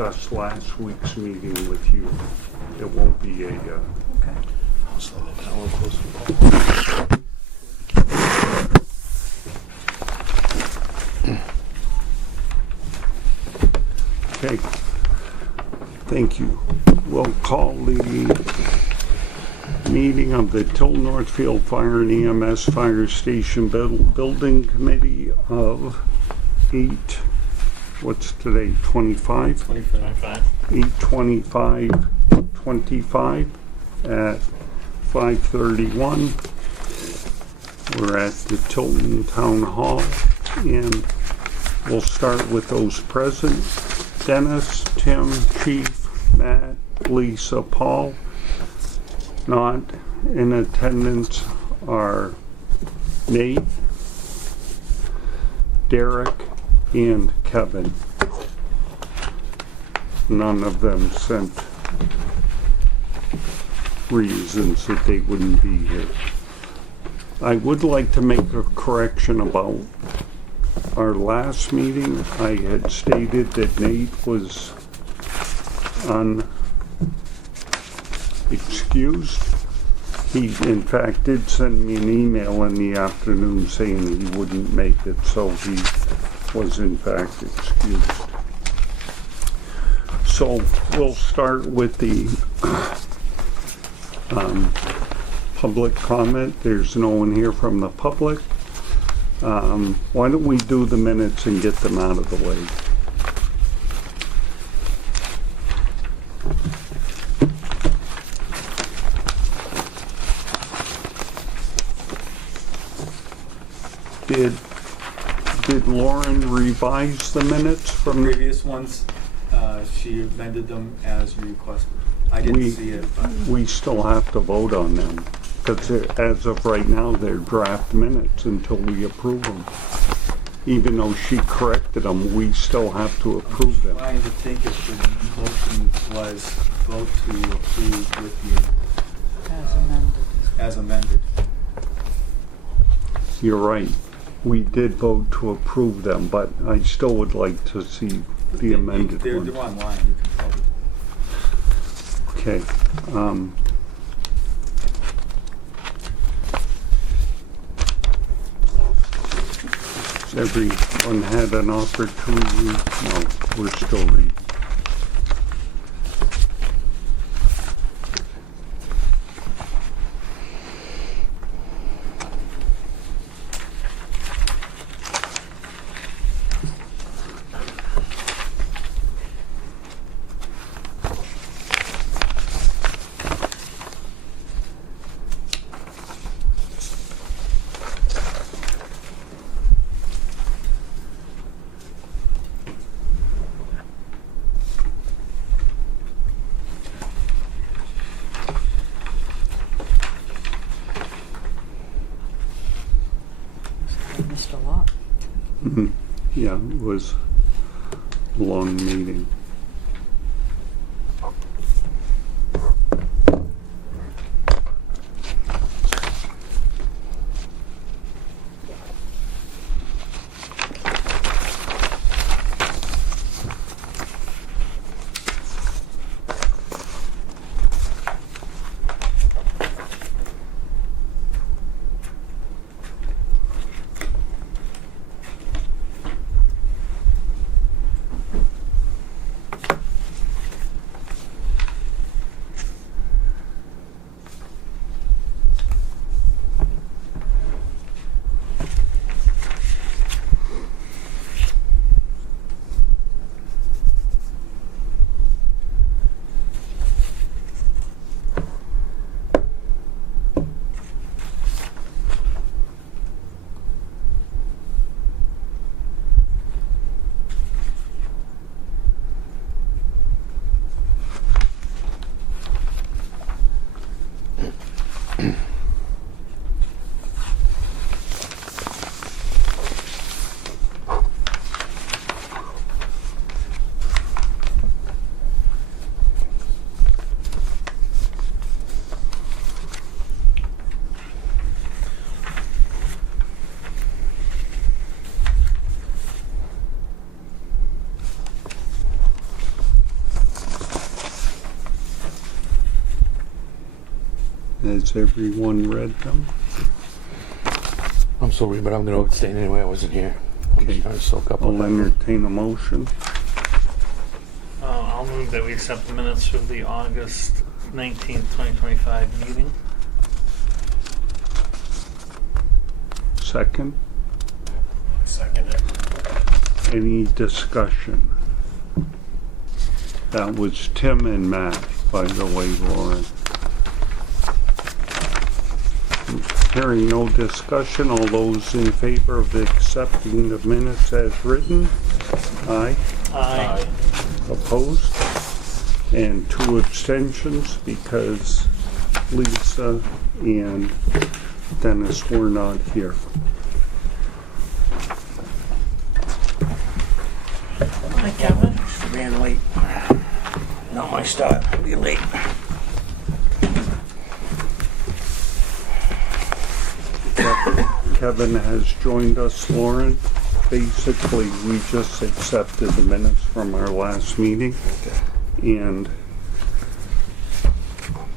discuss last week's meeting with you. It won't be a, Okay. okay. Thank you. We'll call the meeting of the Tilton Northfield Fire and EMS Fire Station Building Committee of 8, what's today, 25? 25. 8/25/25 at 5:31. We're at the Tilton Town Hall, and we'll start with those present. Dennis, Tim, Chief, Matt, Lisa, Paul. Not in attendance are Nate, Derek, and Kevin. None of them sent reasons that they wouldn't be here. I would like to make a correction about our last meeting. I had stated that Nate was unexcused. He, in fact, did send me an email in the afternoon saying he wouldn't make it, so he was, in fact, excused. So we'll start with the public comment. There's no one here from the public. Why don't we do the minutes and get them out of the way? Did Lauren revise the minutes from the Previous ones, she amended them as requested. I didn't see it, but we still have to vote on them, because as of right now, they're draft minutes until we approve them. Even though she corrected them, we still have to approve them. trying to think if the motion was vote to approve with you as amended. You're right. We did vote to approve them, but I still would like to see the amended They're ones. online, you can probably. Okay. Has everyone had an opportunity? No, we're still reading. Missed a lot. Yeah, it was a long meeting. Has everyone read them? I'm sorry, but I'm going to abstain anyway. I wasn't here. I'm Okay. just trying to soak up I'll on that. entertain a motion. I'll move that we accept the minutes of the August 19th, 2025 meeting. Second. Second it. Any discussion? That was Tim and Matt, by the way, Lauren. Hearing no discussion, all those in favor of accepting the minutes as written? Aye. Aye. Opposed? And 2 abstentions because Lisa and Dennis were not here. Hi, Kevin. Ran late. Not my start. I'll be late. Kevin has joined us, Lauren. Basically, we just accepted the minutes from our last meeting. And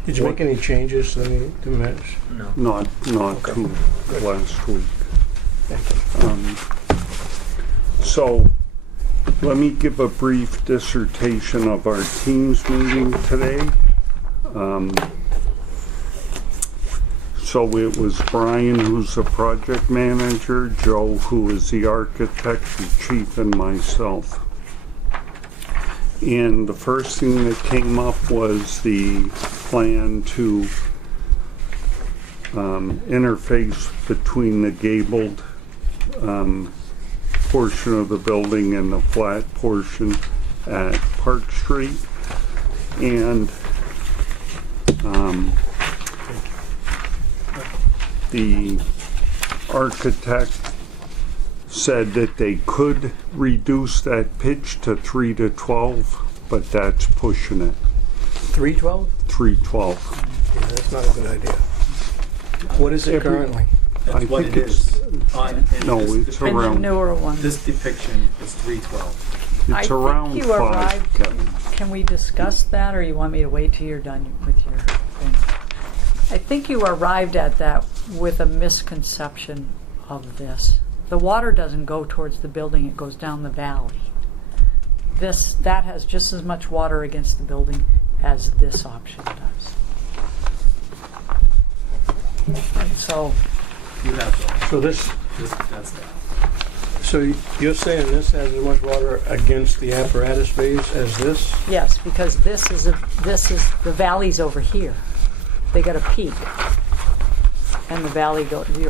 Did you make any changes to the minutes? No. not to last week. Thank you. So, let me give a brief dissertation of our team's meeting today. So it was Brian, who's the project manager, Joe, who is the architect, the chief, and myself. And the first thing that came up was the plan to interface between the gabled portion of the building and the flat portion at Park Street. And the architect said that they could reduce that pitch to 3 to 12, but that's pushing it. 312? 312. Yeah, that's not a good idea. What is it currently? That's I what think it is. No, this it's depiction- And the around. newer one. This depiction is 312. I It's think around you 5, arrived- Kevin. Can we discuss that, or you want me to wait till you're done with your thing? I think you arrived at that with a misconception of this. The water doesn't go towards the building, it goes down the valley. That has just as much water against the building as this option does. And so, You have So this, that's that. so you're saying this has as much water against the apparatus bays as this? yes, because this is the valley's over here. They got a peak. And the valley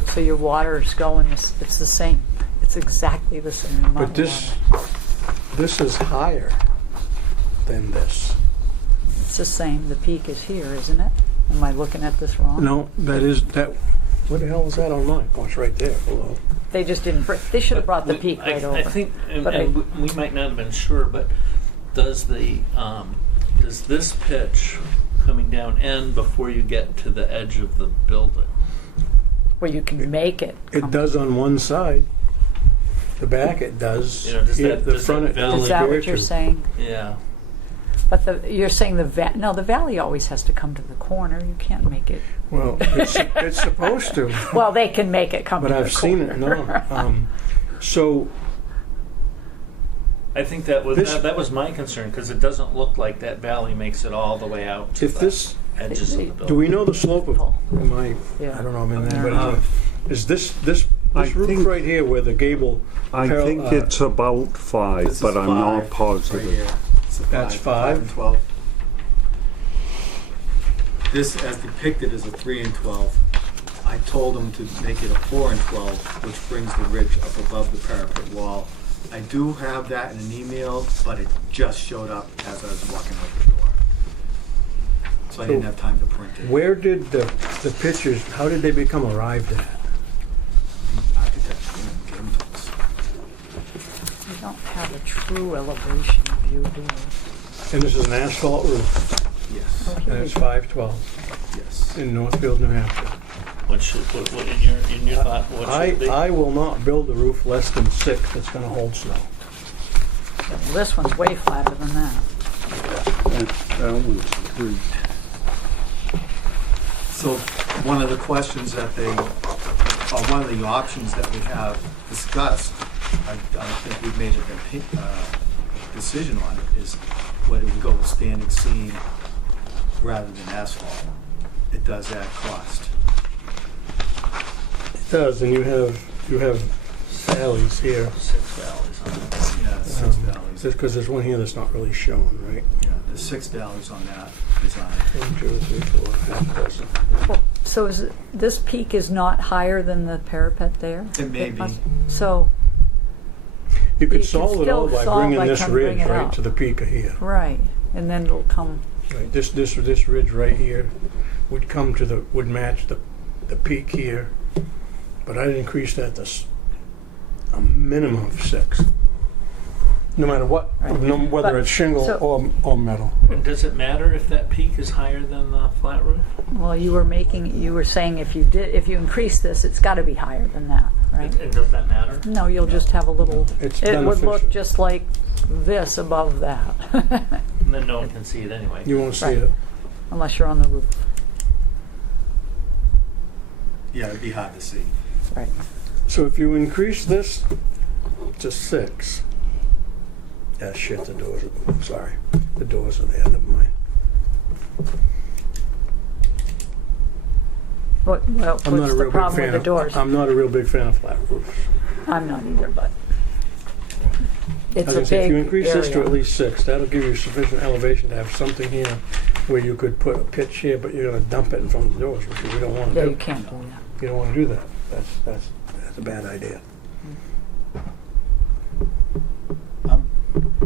so your water is going, it's the same. It's exactly the same amount But of this is higher than this. It's the same. The peak is here, isn't it? Am I looking at this wrong? No, that. What the hell was that on mine? Oh, it's right there below. They just didn't. They should have brought the peak right over. I think, and But we might not have been sure, but does this pitch coming down end before you get to the edge of the building? where you can make it. It does on one side. The back it does. You know, does Here, that- the does front that it valley- doesn't Is that appear what you're to. saying? Yeah. But you're saying the valley always has to come to the corner. You can't make it. Well, it's supposed to. Well, they can make it come But to the I've seen it. corner. No. So I think that was This- that was my concern because it doesn't look like that valley makes it all the way out to if the this, edges of the building. do we know the slope of? Am I? Yeah. I don't know. I'm in there, Uh, but is this I roof think- right here where the gable? I think it's about 5, This is but I'm not 5 positive. Right here. It's a That's 5 and 5? 12. This, as depicted, is a 3 and 12. I told him to make it a 4 and 12, which brings the ridge up above the parapet wall. I do have that in an email, but it just showed up as I was walking out the door. So I didn't have time to print it. Where did the pictures? How did they become arrived at? The architect gave them to us. You don't have a true elevation view, do you? And this is an asphalt roof, Yes, Oh, and here it's we go. 512 yes. in Northfield, New Hampshire. What in your thought? What should it be? I will not build a roof less than 6 that's going to hold snow. Yeah, well, this one's way flatter than that. That one's 3. So one of the questions that they, or one of the options that we have discussed, I don't think we've made a decision on it, is whether we go with standing seam rather than asphalt. It does add cost. It does, and you have valleys here. 6 valleys on it. Yeah, 6 valleys. Just because there's one here that's not really shown, right? Yeah, there's 6 valleys on that design. 1, 2, 3, 4, half dozen. So this peak is not higher than the parapet there? It may be. So, You You could could solve it still all by solve bringing by this come bring ridge it right up. to the peak of here. right, and then it'll come, Right, this ridge right here would come to would match the peak here, but I'd increase that to a minimum of 6. No matter what, Right. whether But- it's shingle so- or metal. And does it matter if that peak is higher than the flat roof? well, you were saying if you increase this, it's gotta be higher than that, right? And does that matter? No, you'll just have a little, It's it would beneficial. look just like this above that, And then no one can see it anyway. You won't see Right. it. unless you're on the roof, Yeah, it'd be hard to see. right? So if you increase this to 6, shit, the doors are, sorry, the doors are there, never mind. What's I'm not a the real big problem fan with the doors? I'm not a real big fan of flat roofs. I'm not either, but it's As a I say, if you big increase this to area. at least 6, that'll give you sufficient elevation to have something here where you could put a pitch here, but you're going to dump it in front of the doors, which we don't want to Yeah, do. you can't do that. You don't want to do that. That's a bad idea.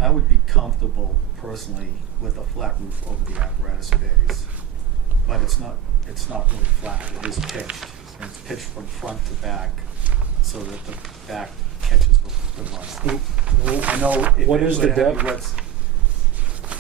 I would be comfortable personally with a flat roof over the apparatus bays, but it's not really flat. It is pitched, and it's pitched from front to back, so that the back catches the run. I know. What is the depth?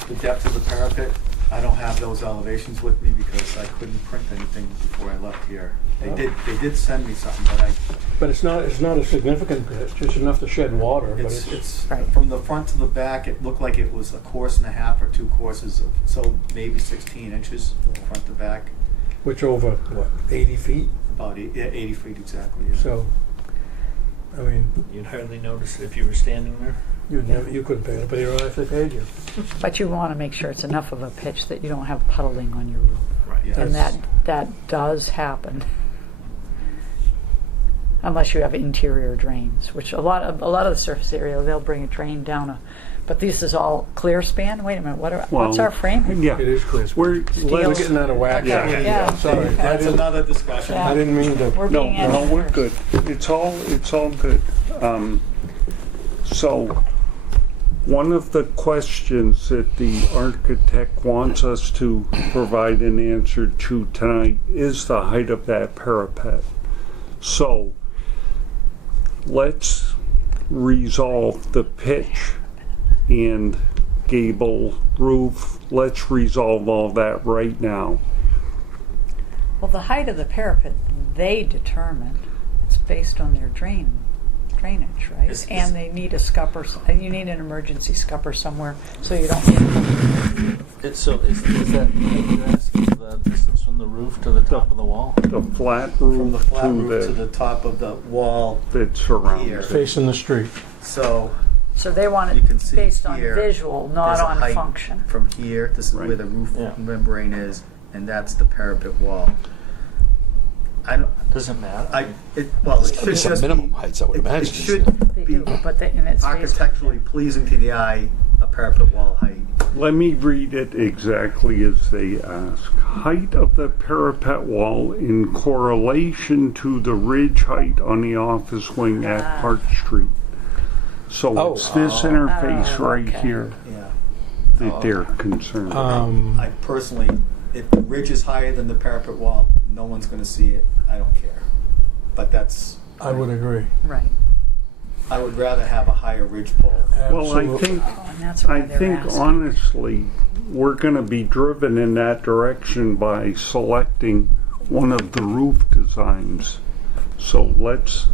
The depth of the parapet. I don't have those elevations with me because I couldn't print anything before I left here. They did send me something, but But it's not a significant pitch. It's enough to shed water. But it's Right. from the front to the back. It looked like it was a course and a half or 2 courses, so maybe 16 inches front to back, which over what 80 feet. about 80 feet exactly. Yeah. So, I mean, You'd hardly notice it if you were standing there. you couldn't pick it up with your eye if they paid you. But you want to make sure it's enough of a pitch that you don't have puddling on your roof. Right. Yeah. And that does happen. Unless you have interior drains, which a lot of the surface area, they'll bring a drain down but this is all clear span? Wait a minute, what's Well, our frame? Yeah. It is clear. We're, We're getting out of whack. Actually, Yeah. Sorry. That's another discussion. Yeah. I didn't mean to. We're no, being no, we're engineers. good. It's all good. So, one of the questions that the architect wants us to provide an answer to tonight is the height of that parapet. So, let's resolve the pitch and gable roof. Let's resolve all that right now. Well, the height of the parapet, they determine. It's based on their drainage, right? Is- And they need a scupper, you need an emergency scupper somewhere so you don't get Is that you're asking the distance from the roof to the top of the wall? The flat roof From the flat to roof to the the top of the wall that surrounds here. it. Facing the street. So So they want you it can see based on here, visual, not there's a on height function. from here. This is Right. where the roof Yeah. membrane is, and that's the parapet wall. I don't. Doesn't matter. It There's should gotta be some just minimum be, heights, I would it imagine. should They be do, but and it's based architecturally pleasing to the eye, a parapet wall height. Let me read it exactly as they ask. Height of the parapet wall in correlation to the ridge height on the office wing at Park Street. So it's this interface right okay. here Yeah. that they're concerned about. I personally, if the ridge is higher than the parapet wall, no one's going to see it. I don't care. But that's. I would agree. Right. I would rather have a higher ridge pole. Well, I think, Oh, and that's why I they're think asking. honestly, we're going to be driven in that direction by selecting one of the roof designs. So let's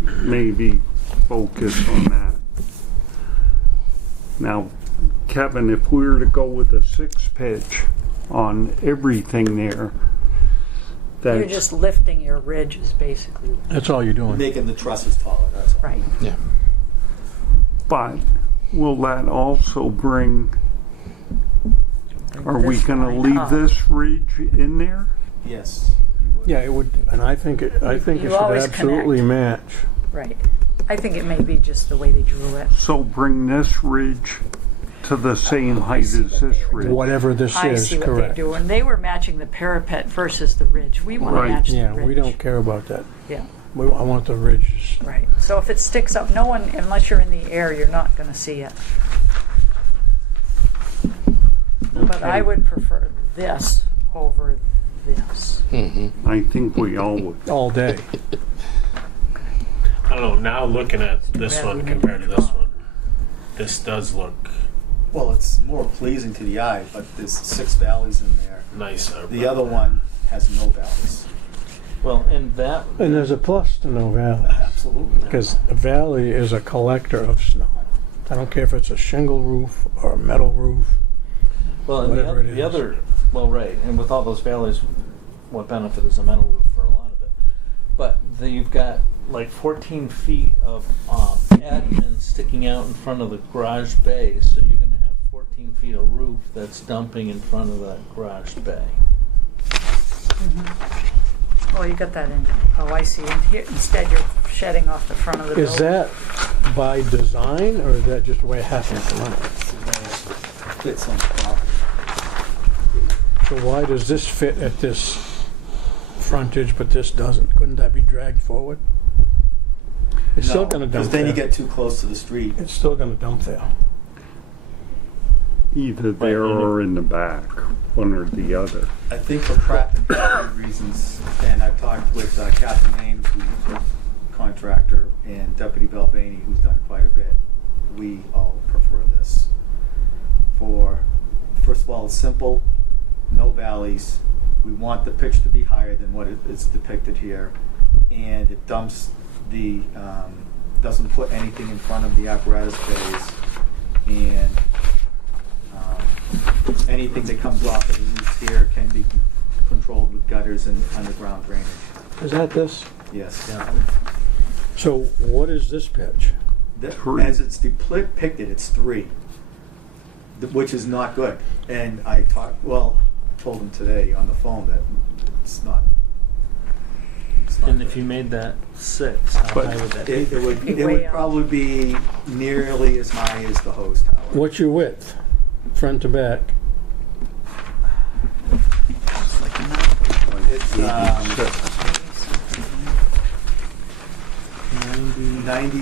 maybe focus on that. Now, Kevin, if we were to go with a 6 pitch on everything there, You're That's just lifting your ridges, basically. That's all you're doing. Making the trusses taller, that's all. Right. Yeah. But will that also bring, are we This gonna line leave up. this ridge in there? Yes. you would. Yeah, it would, and I think it You should always absolutely match. Right. I think it may be just the way they drew it. So bring this ridge to the same height see as what this they were ridge. Whatever this I is, see what they're correct. doing. They were matching the parapet versus the ridge. We want Right. to match Yeah, the ridge. we don't care about that. Yeah, I want the ridges. right. So if it sticks up, no one, unless you're in the air, you're not going to see it. But I would prefer this over this. I think we all would. All day. I don't know, now looking at this Yeah, one we compared to need this to one, this does look Well, it's more pleasing to the eye, but there's 6 valleys in there. nicer. The but- other one has no valleys. Well, and that, And there's a plus to no valley, Absolutely. because a valley is a collector of snow. I don't care if it's a shingle roof or a metal roof. well, and Whatever it the is. other, well, right, and with all those valleys, what benefit is a metal roof for a lot of it? But you've got like 14 feet of admin sticking out in front of the garage bay, so you're going to have 14 feet of roof that's dumping in front of that garage bay. Oh, you got that in. Oh, I see. And here, instead, you're shedding off the front of the building. Is that by design, or is that just the way it happens to run? Fits on the property. So why does this fit at this frontage, but this doesn't? Couldn't that be dragged forward? It's still gonna dump because then there. you get too close to the street. It's still gonna dump there. Either there or in the back, one or the other. I think for practical reasons, and I've talked with Captain Ames, who's a contractor, and Deputy Belvany, who's done quite a bit. We all prefer this. First of all, it's simple, no valleys. We want the pitch to be higher than what is depicted here, and it dumps doesn't put anything in front of the apparatus bays, and anything that comes off of the roofs here can be controlled with gutters and underground drainage. Is that this? Yes. So what is this pitch? Three. As it's depicted, it's 3, which is not good. And I told him today on the phone that it's not. And if you made that 6, how But high would that be? It would Way up. probably be nearly as high as the hose tower. What's your width, front to back? It's 90,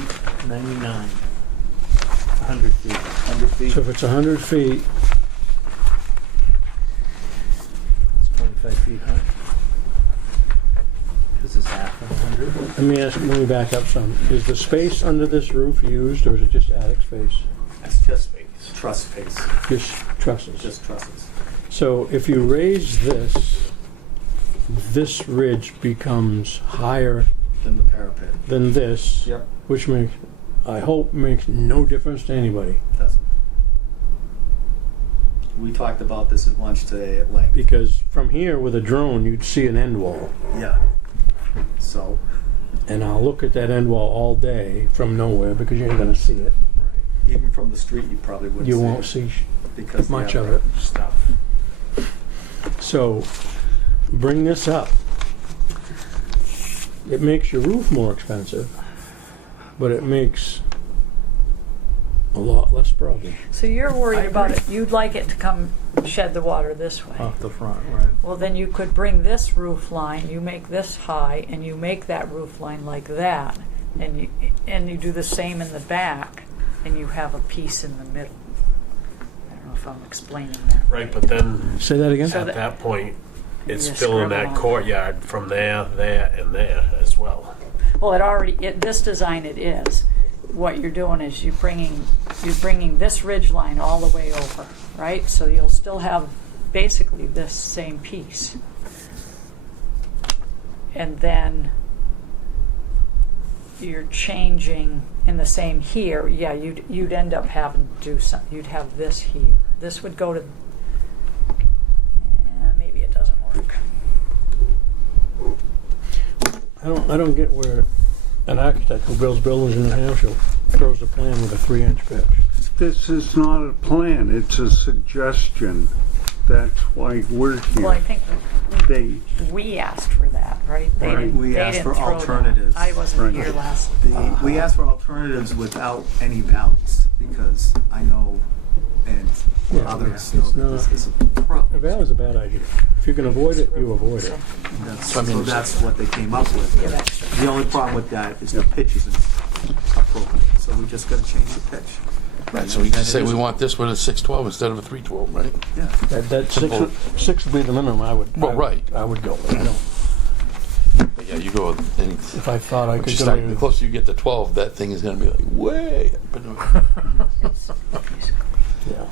99. 100 feet. 100 feet. So if it's 100 feet, It's 25 feet high. Because it's half of 100. let me back up some. Is the space under this roof used, or is it just attic space? It's just truss space, Just trusses? just trusses. So if you raise this ridge becomes higher Then the parapet. than this, Yep. which I hope makes no difference to anybody. Doesn't. We talked about this at lunch today at length. Because from here with a drone, you'd see an end wall. Yeah. So, And I'll look at that end wall all day from nowhere because you ain't gonna see it. even from the street, you probably wouldn't You see won't it see because the much of it. stuff. So bring this up. It makes your roof more expensive, but it makes a lot less problem. So you're I worried about agree. it. You'd like it to come shed the water this way. Off the front, right. Well, then you could bring this roof line, you make this high, and you make that roof line like that, and you do the same in the back, and you have a piece in the middle. I don't know if I'm explaining that. Right, but then Say that again? So at that- that point, it's You filling scribble that on. courtyard from there, and there as well. Well, this design it is. What you're doing is you're bringing this ridge line all the way over, right? So you'll still have basically this same piece. And then you're changing in the same here. Yeah, you'd end up having to do some. You'd have this here. This would go to. Maybe it doesn't work. I don't get where an architect who builds buildings in New Hampshire throws a plan with a 3-inch pitch. This is not a plan, it's a suggestion. That's why we're Well, I here. think They, we asked for that, right? They Right. didn't- We they asked didn't for throw that. alternatives. I wasn't Right. here last. We asked for alternatives without any balance, because I know, and Yeah, others it's know that not- this is a problem. A valley's a bad idea. If you can avoid it, you avoid it. So that's what they came up with. Yeah, that's true. The only problem with that is the pitch isn't appropriate, so we just gotta change the pitch. Right, so we And just say it we is- want this one at 612 instead of a 312, right? Yeah. That Simple. six would be the minimum I would. Well, right. I would go with. I don't. But yeah, you go, and If I thought I once you could start, go the with. closer you get to 12, that thing is going to be like way up in the, Yeah.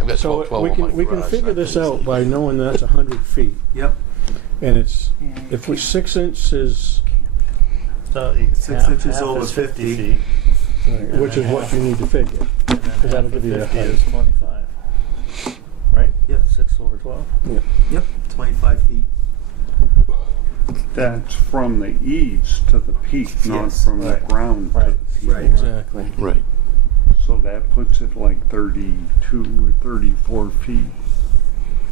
I've got So 12 we on my can garage, figure I this think. out by knowing that's 100 feet, Yep, and it's Yeah, you if we can't- 6 inches, So you 6 half- inches half over is 50. feet, which is what you need to figure. and then Because that'll half of give you the 50 height. is 25. Right? Yeah. 6 over 12. yep, 25 feet. that's from the eaves to the peak, not Yes. from the Right. ground to Right. the peak. Right. Exactly. Right. So that puts it like 32 or 34 feet.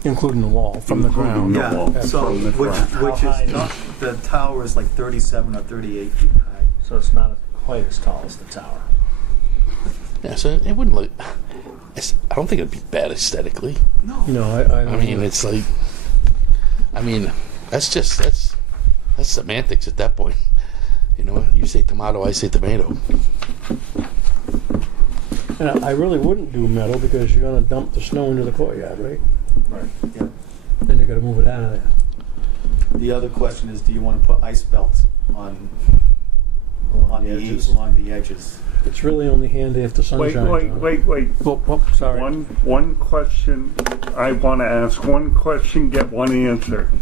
Including the wall from the Including ground. the Yeah, wall so, from the which ground. How high is not, the tower is like 37 or 38 feet high. So it's not quite as tall as the tower. Yeah, so it wouldn't look, I don't think it'd be bad aesthetically. No. No, I I mean, it's like, that's just, that's semantics at that point. You know, you say tomato, I say tomato. And I really wouldn't do metal because you're going to dump the snow into the courtyard, right? Right. Yeah. Then you got to move it out of there. The other question is, do you want to put ice belts on the edges. along the edges? It's really only handy if the sun Wait, shines wait, on it. wait, wait. Whoop, whoop, sorry. One question, I want to ask one question, get one answer. Got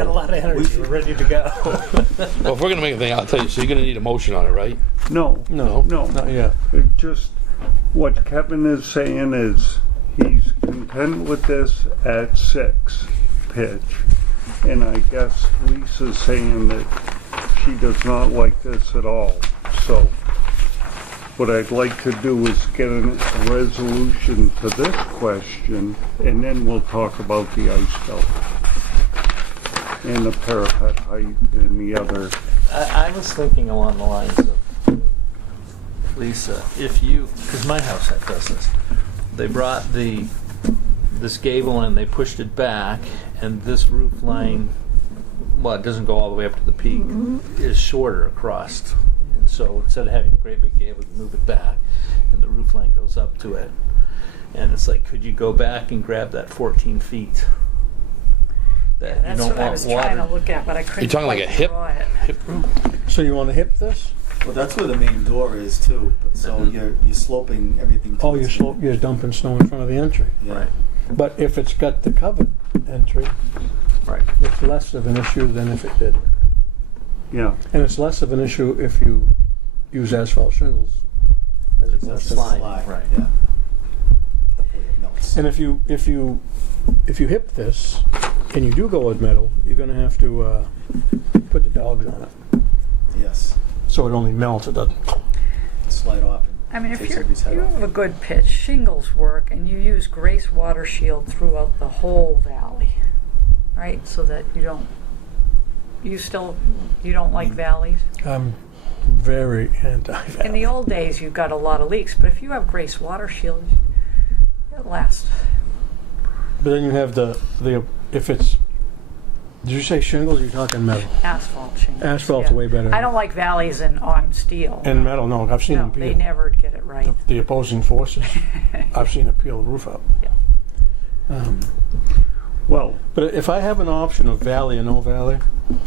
a So, lot of energy. We're ready to go. Well, if we're going to make a thing, I'll tell you, so you're going to need a motion on it, right? no, No, no. not yet. It just, what Kevin is saying is, he's content with this at 6 pitch. And I guess Lisa's saying that she does not like this at all. So, what I'd like to do is get a resolution to this question, and then we'll talk about the ice belt. And the parapet height and the other. I was thinking along the lines of, Lisa, if you, because my house does this, they brought this gable in, they pushed it back, and this roof line, well, it doesn't go all the way up to the peak, is shorter across. And so instead of having a great big gable, you move it back, and the roof line goes up to it. And it's like, could you go back and grab that 14 feet? That That's you what don't I want was water. trying to look at, but I couldn't You're talking like quite a hip? draw it. Hip roof? So you want to hip this? Well, that's where the main door is too. So you're sloping everything. Oh, towards you're dumping snow in front of the entry. Yeah. Right. But if it's got the covered entry, Right. it's less of an issue than if it didn't. Yeah, And it's less of an issue if you use asphalt shingles. As That's opposed the to- slide, right. Yeah. Hopefully it melts. And if you hip this and you do go with metal, you're going to have to put the dogs on it, Yes. so it only melts. It doesn't. Slide off. I mean, if Takes you everybody's head off. have a good pitch, shingles work, and you use Grace Water Shield throughout the whole valley, right? So that you don't like valleys. I'm very anti-valley. In the old days, you got a lot of leaks, but if you have Grace Water Shield, it lasts. But then you have the if it's. Did you say shingles? Or you're talking metal. Asphalt shingles. Asphalt's way better. I don't like valleys on steel. And metal, no, I've seen No, them peel. they never get it right. The opposing forces. I've seen it peel the roof up. Yeah. well, But if I have an option of valley or no valley,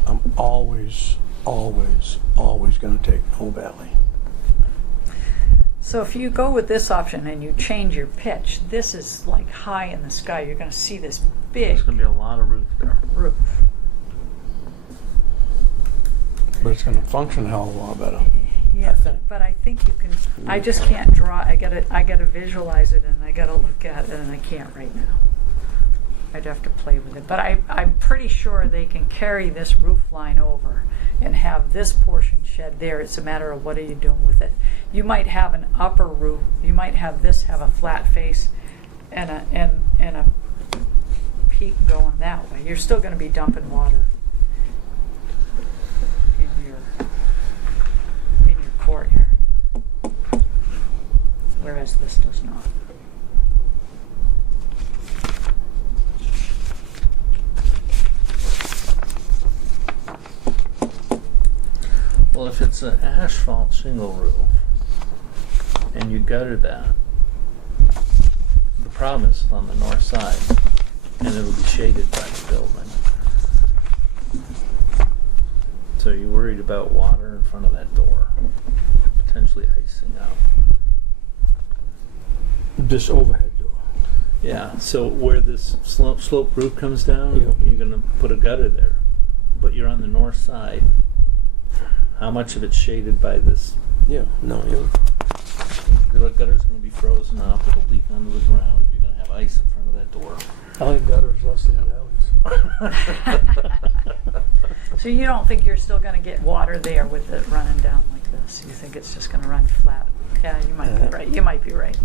I'm always going to take no valley. So if you go with this option and you change your pitch, this is like high in the sky. You're going to see this big There's going to be a lot of roof there. roof. But it's going to function a hell of a lot better. Yeah, I think. but I think you can. I just can't draw. I gotta visualize it, and I gotta look at it, and I can't right now. I'd have to play with it. But I'm pretty sure they can carry this roof line over and have this portion shed there. It's a matter of what are you doing with it. You might have an upper roof. You might have this have a flat face and a peak going that way. You're still going to be dumping water in your courtyard, whereas this does not. Well, if it's an asphalt shingle roof and you gutter that, the problem is on the north side, and it'll be shaded by the building. So you're worried about water in front of that door, potentially icing out. This overhead door. Yeah, so where this slope roof comes down, Yeah. you're going to put a gutter there. But you're on the north side. How much of it's shaded by this? Yeah, no, you. The gutter's going to be frozen up, it'll leak onto the ground, you're going to have ice in front of that door. I like gutters less than alleys. So you don't think you're still going to get water there with it running down like this? You think it's just going to run flat? Yeah, you might be right. You might be right.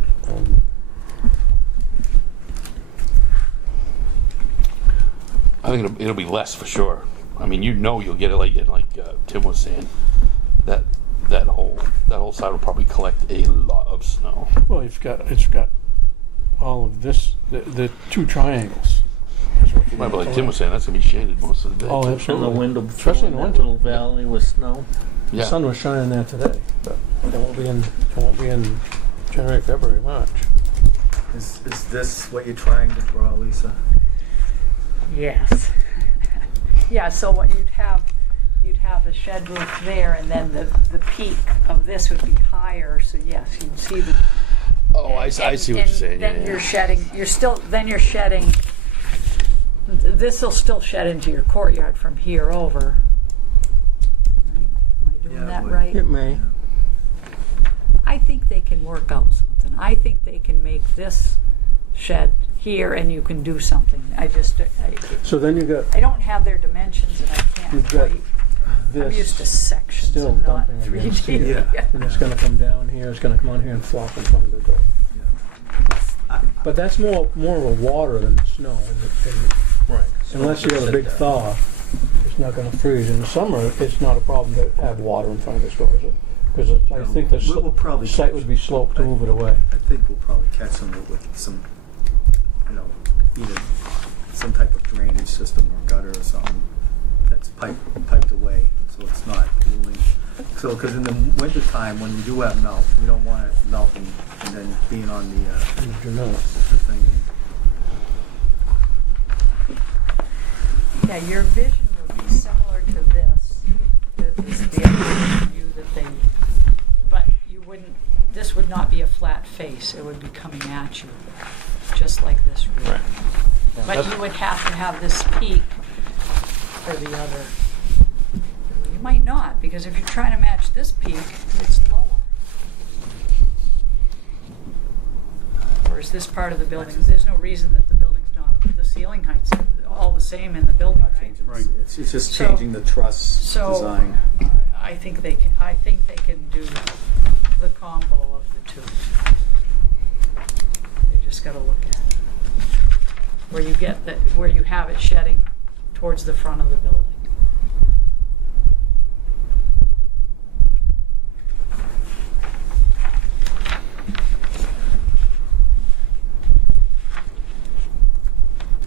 I think it'll be less for sure. I mean, you'll get it like Tim was saying. That whole side will probably collect a lot of snow. Well, it's got all of this, the two triangles. Right, but like Tim was saying, that's gonna be shaded most of the day. Oh, too. And the absolutely. wind will Especially in the that winter. little valley with snow. The Yeah. sun was shining there today, but it won't be in January, February, March. Is this what you're trying to draw, Lisa? Yes. Yeah, so what you'd have the shed roof there, and then the peak of this would be higher, so yes, you'd see the... Oh, I see what you're saying. Then Yeah, you're shedding, this will still shed into your courtyard from here over. Right? Am I doing that right? It may. I think they can work out something. I think they can make this shed here and you can do something. So then you got I don't have their dimensions and I can't You've got quite. I'm this used to sections still and not dumping against 3D. here. And it's going to come down here. It's going to come on here and flop in front of the door. But that's more of a water than snow. Right. Unless you have a big thaw, it's not going to freeze. In the summer, it's not a problem to have water in front of this door, is it? Because I think the We'll probably site catch- would be sloped to move it away. I think we'll probably catch some with some, either some type of drainage system or gutter or something that's piped away, so it's not cooling. So, because in the winter time, when we do have melt, we don't want it melting and then being on the You know. thing. Yeah, your vision would be similar to this. This is the other view that they, but you wouldn't, this would not be a flat face. It would be coming at you, just like this roof. Right. But you would have to have this peak for the other. You might not, because if you're trying to match this peak, it's lower. Or is this part of the building? There's no reason that the building's not, the ceiling height's all the same in the building, Not right? changing, Right. It's just So- changing the truss design. I think they can do the combo of the two. You just got to look at it. Where you have it shedding towards the front of the building.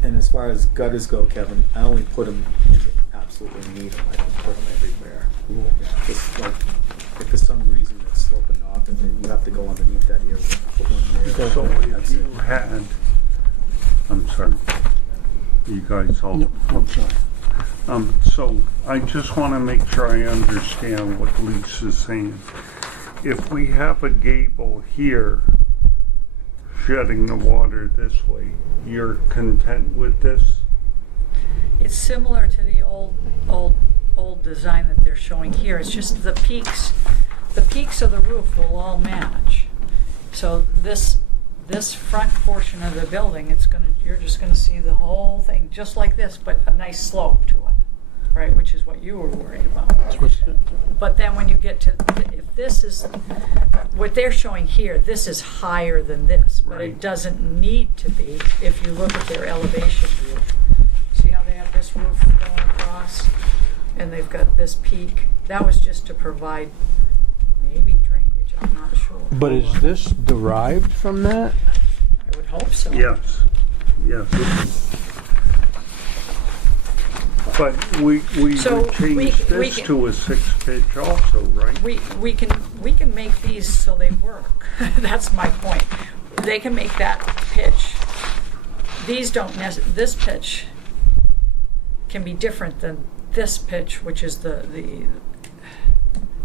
And as far as gutters go, Kevin, I only put them when you absolutely need them. I don't put them everywhere. Yeah, just like if for some reason it's sloping off and then you have to go underneath that area, put one there. So if That's you it. had, I'm sorry, you guys all, No, I'm sorry. so I just want to make sure I understand what Lisa's saying. If we have a gable here shedding the water this way, you're content with this? It's similar to the old design that they're showing here. It's just the peaks of the roof will all match. So this this front portion of the building, you're just gonna see the whole thing, just like this, but a nice slope to it, right, which is what you were worried about. But then when you get to, if this is, what they're showing here, this is higher than this, but it Right. doesn't need to be if you look at their elevation view. See how they have this roof going across, and they've got this peak? That was just to provide maybe drainage, I'm not sure. But is this derived from that? I would hope so. Yes, yes. But we So would change we this can- to a 6-pitch also, right? We can make these so they work. That's my point. They can make that pitch. These don't this pitch can be different than this pitch, which is the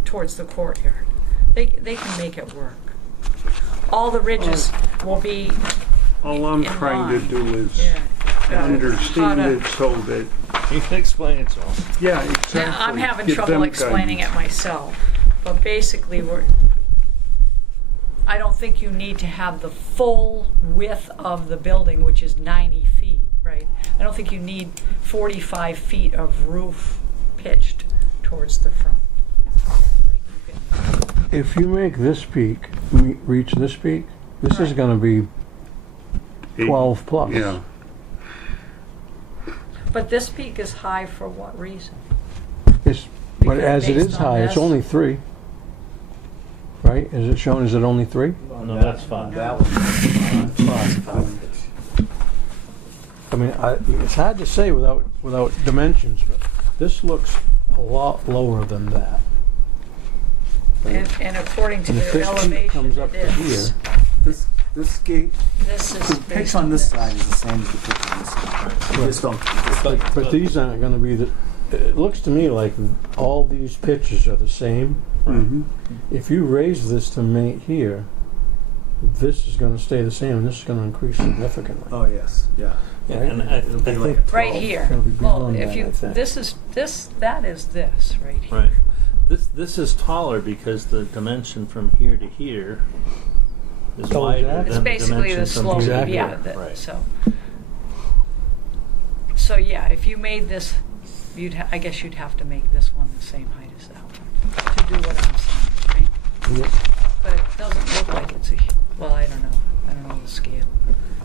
towards the courtyard. They can make it work. All the ridges will be All I'm in trying to line. do is Yeah. understand How to- it so that, You can explain it to them. yeah, exactly. Now, I'm having Give trouble them explaining guidance. it myself, but basically I don't think you need to have the full width of the building, which is 90 feet, right? I don't think you need 45 feet of roof pitched towards the front. Like you can- If you make this peak, reach this peak, this is Right. gonna be 12 plus. Yeah, But this peak is high for what reason? It's, but Because as it based is on high, it's this- only 3. Right? Is it shown, is it only 3? No, that's fine. That was fine. I mean, it's hard to say without dimensions, but this looks a lot lower than that. And according to And if their this peak elevation, comes up it to is. here, This gate, This is the pitch based on this this. side is the same as the pitch on this side. You just don't. but these aren't gonna be the, it looks to me like all these pitches are the same. mhm. If you raise this to mate here, this is gonna stay the same and this is gonna increase significantly. Oh, yes, yeah. Yeah, and I It'll be think, like a Right 12. here. It'll be Well, beyond if that, you, I think. that is this right here. right. This is taller because the dimension from here to here is Oh, wider exactly. than It's the basically dimension the from slope, here to Exactly. yeah, here. that, Right. so yeah, if you made this, I guess you'd have to make this one the same height as that one, to do what I'm saying, right? Yep. But it doesn't look like it's well, I don't know the scale.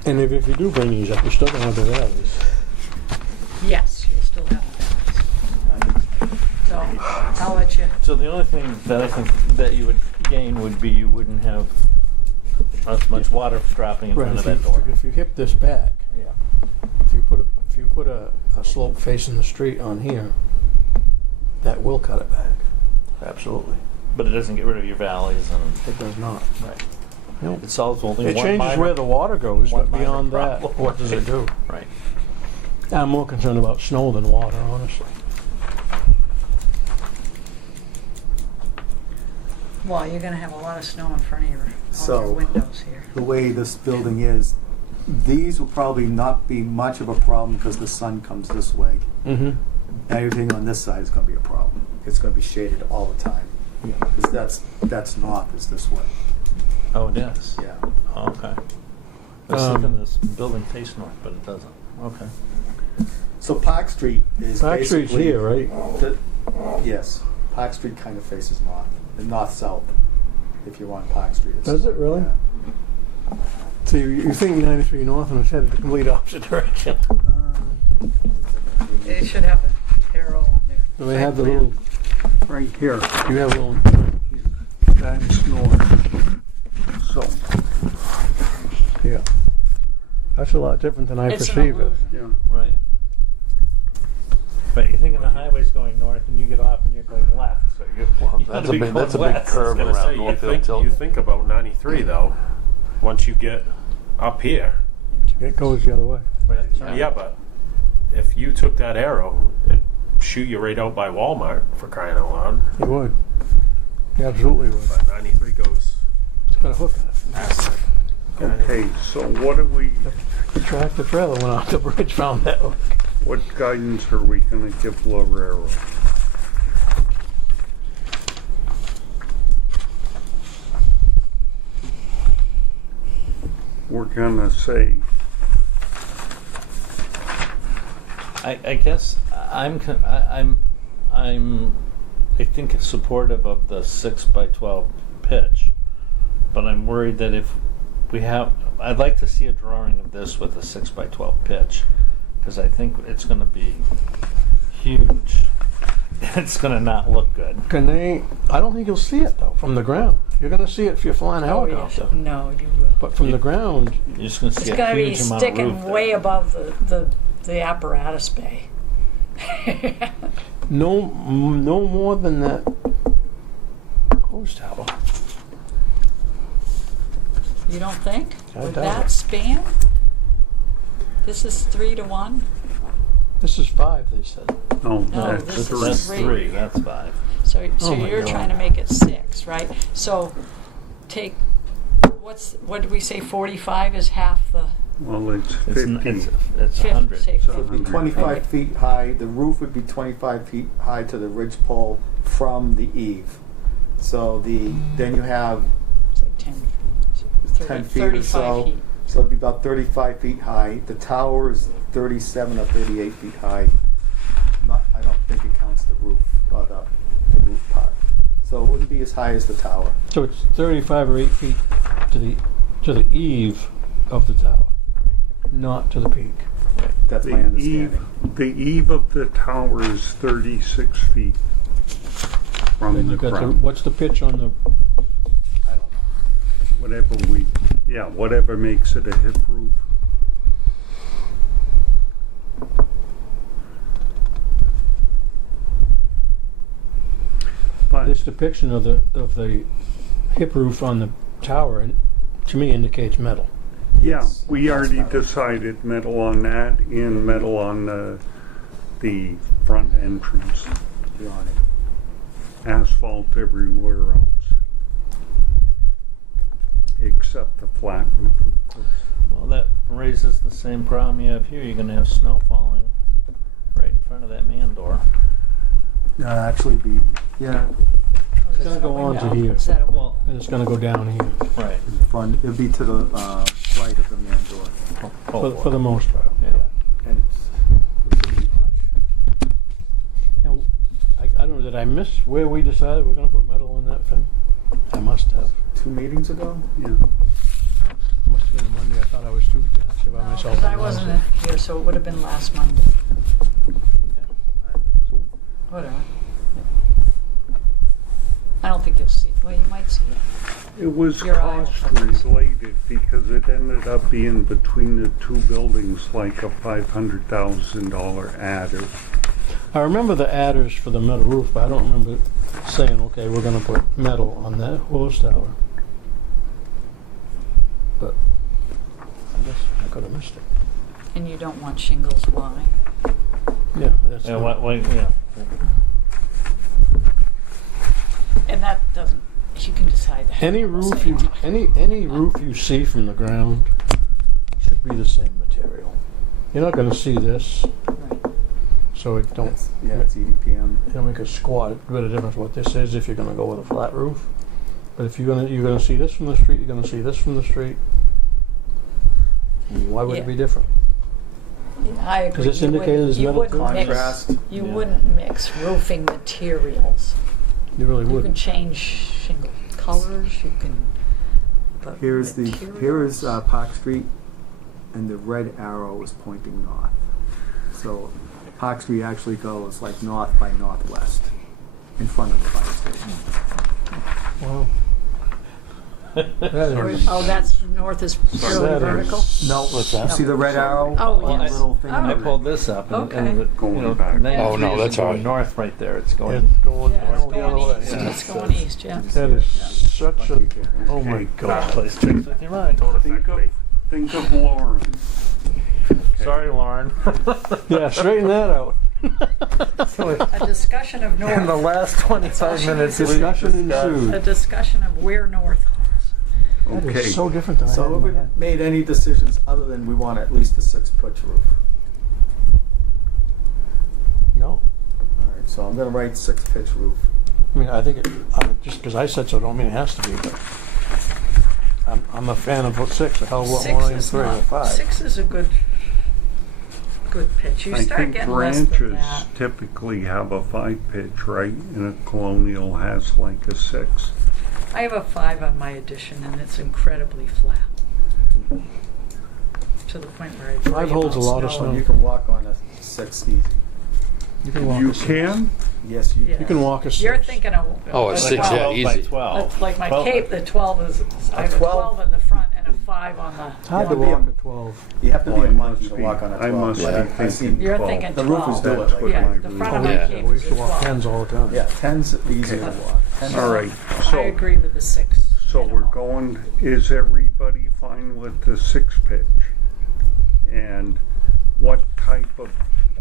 And if you do bring these up, you're still gonna have the valleys. Yes, you'll still have the balance. So, I'll let you, So the only thing that I think that you would gain would be you wouldn't have as much water dropping in front of that door. If you hip this back, Yeah. if you put a slope facing the street on here, that will cut it back. Absolutely. But it doesn't get rid of your valleys and It does not. right. Nope. It solves only It one changes minor- where the water goes, one but minor beyond that, problem. what does it do? Right. I'm more concerned about snow than water, honestly. well, you're gonna have a lot of snow in front of all your So- windows here. The way this building is, these will probably not be much of a problem because the sun comes this way. Mm-hmm. Everything on this side is gonna be a problem. It's gonna be shaded all the time. Because that's north is this way. Oh, it is. Yeah. Oh, okay. I was thinking this building faced north, but it doesn't. Okay. So Park Street is Park basically... Street's here, right? Yes. Park Street kind of faces north, north-south, if you're on Park Street. It's- Does it really? Yeah. So you think 93 North and it's headed the complete opposite direction. It should have an arrow on there. So they have the Site little, plan. Right here, you have a little, that's north. So, yeah. That's a lot different than I It's an perceive it. illusion. yeah. Right. But you're thinking the highway's going north and you get off and you're going left. So you're, Well, you that's gotta a be big- going that's a big west. curve. I was gonna around say, Northfield you Tilton. think about 93 though, once you get up here. It goes the other way. Right. Yeah, but if you took that arrow, it'd shoot you right out by Walmart, for crying out loud. It would. It absolutely would. But 93 goes It's got a hook in it. Okay, so what are we, The tractor trailer went off the bridge, found that hook. what guidance are we gonna give Lorero? gonna say? I guess I think it's supportive of the 6x12 pitch, but I'm worried that if we have, I'd like to see a drawing of this with a 6x12 pitch, because I think it's going to be huge. It's going to not look good. I don't think you'll see it though from the ground. You're going to see it if you're flying a Oh, helicopter. yes. No, you will. But from the ground, You're just going to see It's a going to be huge amount of roof sticking there. way above the apparatus bay. no more than that hose tower. You don't think? I Would doubt that it. span? This is 3 to 1? This is 5, they said. No, No, that's this is three. That's three. 3. That's 5. So Oh my you're God. trying to make it 6, right? So take, what did we say, 45 is half the, Well, it's It's 50. it's 100. say So it'd be 50. 25 feet high, the roof would be 25 feet high to the ridge pole from the eave. So then you have It's like 10 feet. 10 feet or 35 so. feet. So it'd be about 35 feet high. The tower is 37 or 38 feet high. I don't think it counts the roof, or the roof part. So it wouldn't be as high as the tower. So it's 35 or 8 feet to the eave of the tower, not to the peak. That's my understanding. The eve of the tower is 36 feet from Then the you've got ground. what's the pitch on the? I don't know. Whatever makes it a hip roof. But This depiction of the hip roof on the tower, and to me, indicates metal. yeah, Yes, we that's already not- decided metal on that and metal on the front entrance. The awning. Asphalt everywhere else. Except the flat roof, of course. Well, that raises the same problem you have here. You're going to have snow falling right in front of that man door. Actually be, yeah, It's going to go on to here, Is that a window? Well, and it's going to go down here right. in front, it'd be to the right of the man door. for the most part. Yeah. And it shouldn't be much. Now, I don't know, did I miss where we decided we're going to put metal on that thing? I must have. 2 meetings ago? Yeah. It must have been a Monday. I thought I was Tuesday. I should by No, myself. because I on wasn't Wednesday. here, so it would have been last Monday. Whatever. I don't think you'll see it. Well, you might see it. It was Your eye will cost focus. related because it ended up being between the two buildings like a $500,000 adder. I remember the adders for the metal roof, but I don't remember saying, okay, we're going to put metal on that hose tower. But I guess I could have missed it. And you don't want shingles, why? Yeah, that's Yeah, yeah. And that doesn't, you can decide that. any roof you see from the ground should be the same material. You're not going to see this, Right. so it don't. It's EDPM. It'll make a squat bit of difference what this is if you're going to go with a flat roof. But if you're going to see this from the street, you're going to see this from the street. Why would Yeah. it be different? I agree. Is this You indicated wouldn't- as you metal? wouldn't mix- Contrast. You Yeah. wouldn't mix roofing materials. You really You can wouldn't. change shingle colors, you can. but Here is materials- Park Street, and the red arrow is pointing north. So Park Street actually goes like north by northwest in front of the fire station. Wow. That is, Oh, that's north is purely that vertical? is- No, What's that? see the red arrow? Oh, On the yes. little thing on I the pulled this up, and, Okay. and Going back. 93 Oh, no, isn't that's all going right. north right there. It's going. It's going Yeah, it's all the other going way. east, Yeah. it's going east, yeah. That is such a. Oh my Okay. God. Plays tricks with your mind. Think of Lauren. Sorry, Lauren. Yeah, straighten that out. A discussion of In the north, last 25 minutes, Discussion a ensued. discussion of where north goes. That Okay. is so different than I had So in have my we head. made any decisions other than we want at least a 6-pitch roof? No. All right, so I'm gonna write 6-pitch roof. I mean, I think just because I said so, don't mean it has to be. But I'm a fan of a 6. A hell of a lot Six more than is 3 or not, 5. 6 is a good pitch. You I start think getting less than ranches that. typically have a 5 pitch, right? And a colonial has like a 6. I have a 5 on my addition, and it's incredibly flat. To the point where I worry 5 holds about a lot of snow. You can walk on a 6 easy. You can walk You a 6. can? Yes, you Yeah. can. You can walk a 6. You're thinking of Oh, a a 6, 12. yeah, 12 by easy. 12. That's like my 12. Cape, the 12 is, I have a 12 in the front and a 5 on the. It's hard to Yeah, be walk a- a 12. You have to be Oh, a I monkey must to be- walk on a 12. I must Yeah, be I've thinking seen- You're 12. thinking The 12. roofers do it That's like what Yeah, my the roof front of Oh, my yeah. Cape We is used to walk 12. 10s all the time. Yeah, 10's easy to walk. 10's All right, I so, agree with the 6. so we're going, is everybody fine with the 6 pitch? And what type of,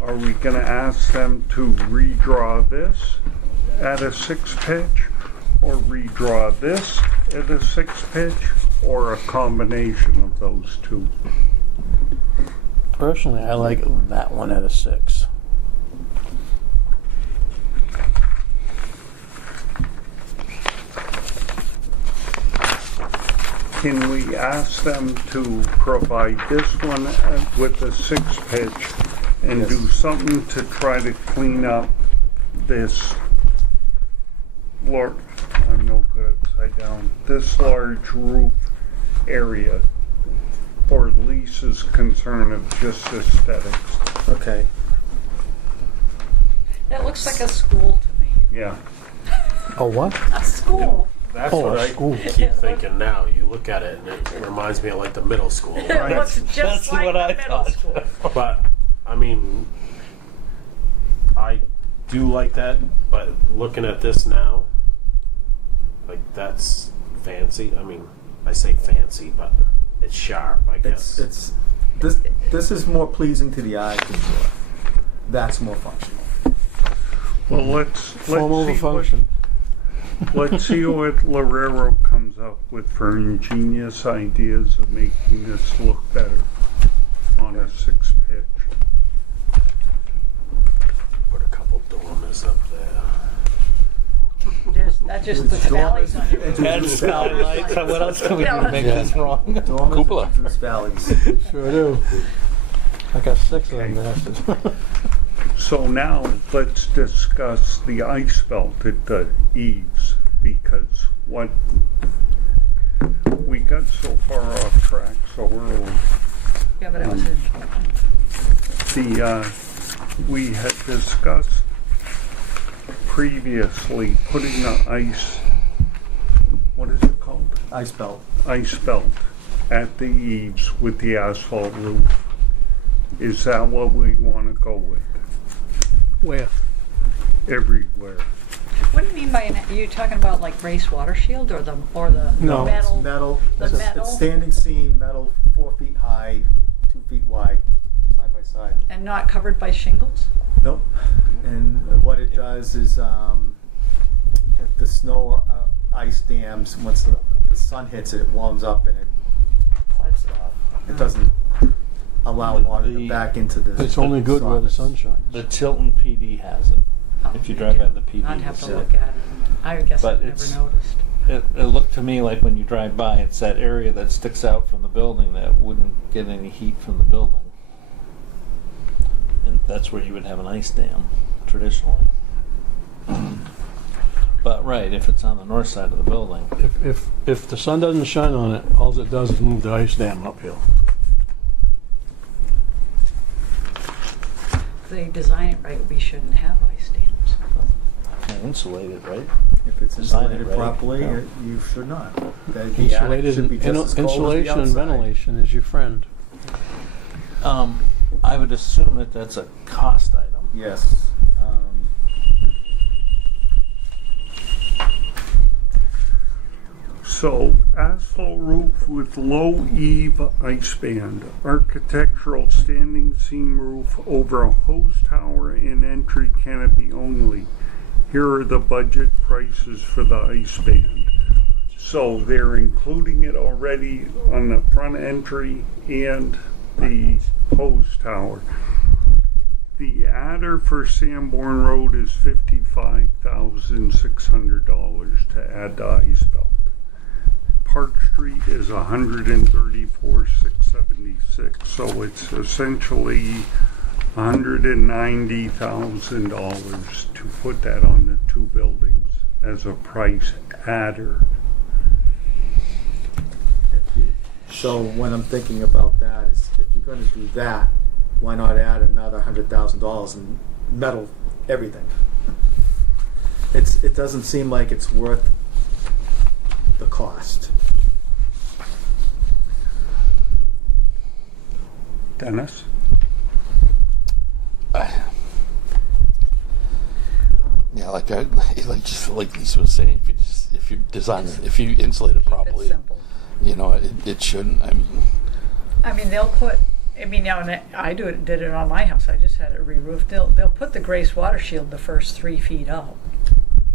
are we gonna ask them to redraw this at a 6 pitch? Or redraw this at a 6 pitch? Or a combination of those two? Personally, I like that one at a 6. Can we ask them to provide this one with a 6 pitch and Yes. do something to try to clean up this I'm no good upside down, this large roof area for Lisa's concern of just aesthetics? Okay. That looks like a school to me. Yeah. A what? A school. That's Oh, what I school. keep thinking now. You look at it and it reminds me of like the middle school. It looks just That's like what the I middle thought. school. But I mean, I do like that. But looking at this now, like that's fancy. I mean, I say fancy, but it's sharp, I guess. It's this is more pleasing to the eye for sure. That's more functional. Well, let's Form over see function. let's see what Lorero comes up with for ingenious ideas of making this look better on a 6 pitch. Put a couple dormers up there. That just puts valleys on your roof. Add skylights. What else can we do to make this wrong? Cupola. Goose Valleys. Sure do. I got 6 of them bastards. So now let's discuss the ice belt at the eaves, because what we got so far off track so early. Yeah, but it was in. We had discussed previously putting the ice, what is it called? Ice belt. Ice belt at the eaves with the asphalt roof. Is that what we want to go with Where? everywhere? What do you mean by are you talking about like race water shield or the No. metal? It's metal. The It's metal? It's standing seam metal, 4 feet high, 2 feet wide, side by side. And not covered by shingles? Nope. And what it does is, if the snow or ice dams, once the sun hits it, it warms up and it pops it off. It doesn't allow water to back into the. It's only good where the soffits. sun shines. The Tilton PD has it. Oh, If you they drive by do. the PD, I'd have to you'll look at it. I guess But I've never it's- noticed. It looked to me like when you drive by, it's that area that sticks out from the building that wouldn't get any heat from the building. And that's where you would have an ice dam, traditionally. But right, if it's on the north side of the building, If the sun doesn't shine on it, all it does is move the ice dam uphill. If they design it right, we shouldn't have ice dams. and insulated, right? If it's Design it insulated right. properly, Yeah. you should not. The attic Insulated should be just as cold as the insulation and outside. ventilation is your friend. I would assume that that's a cost item. Yes. So, asphalt roof with low eave ice band, architectural standing seam roof over a hose tower and entry canopy only. Here are the budget prices for the ice band. So they're including it already on the front entry and the hose tower. The adder for Sanborn Road is $55,600 to add the ice belt. Park Street is $134,676. So it's essentially $190,000 to put that on the two buildings as a price adder. So when I'm thinking about that is, if you're going to do that, why not add another $100,000 and metal everything? It doesn't seem like it's worth the cost. Dennis? Yeah, like Lisa was saying, if you design it, if you insulate it Keep it properly, simple. you know, it shouldn't. I mean, they'll put, now and I did it on my house. I just had it re-roofed. They'll put the Grace water shield the first 3 feet out.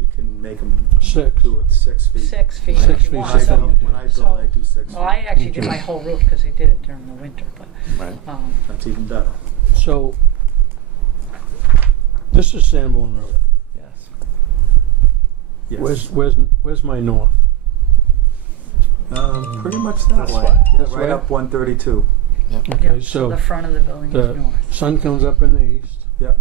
We can make them 6. do it 6 feet. 6 feet 6 if you feet, want. When I so- build, when I build, So- I do 6 feet. Well, I actually did my whole roof because they did it during the winter. But Right. That's even better. So, this is Sanborn Road. Yes. Yes. Where's my north? Pretty much that This way. way. Yeah, This right way? up 132. Okay, so so the front of the building is the north. sun comes up in the east, Yep.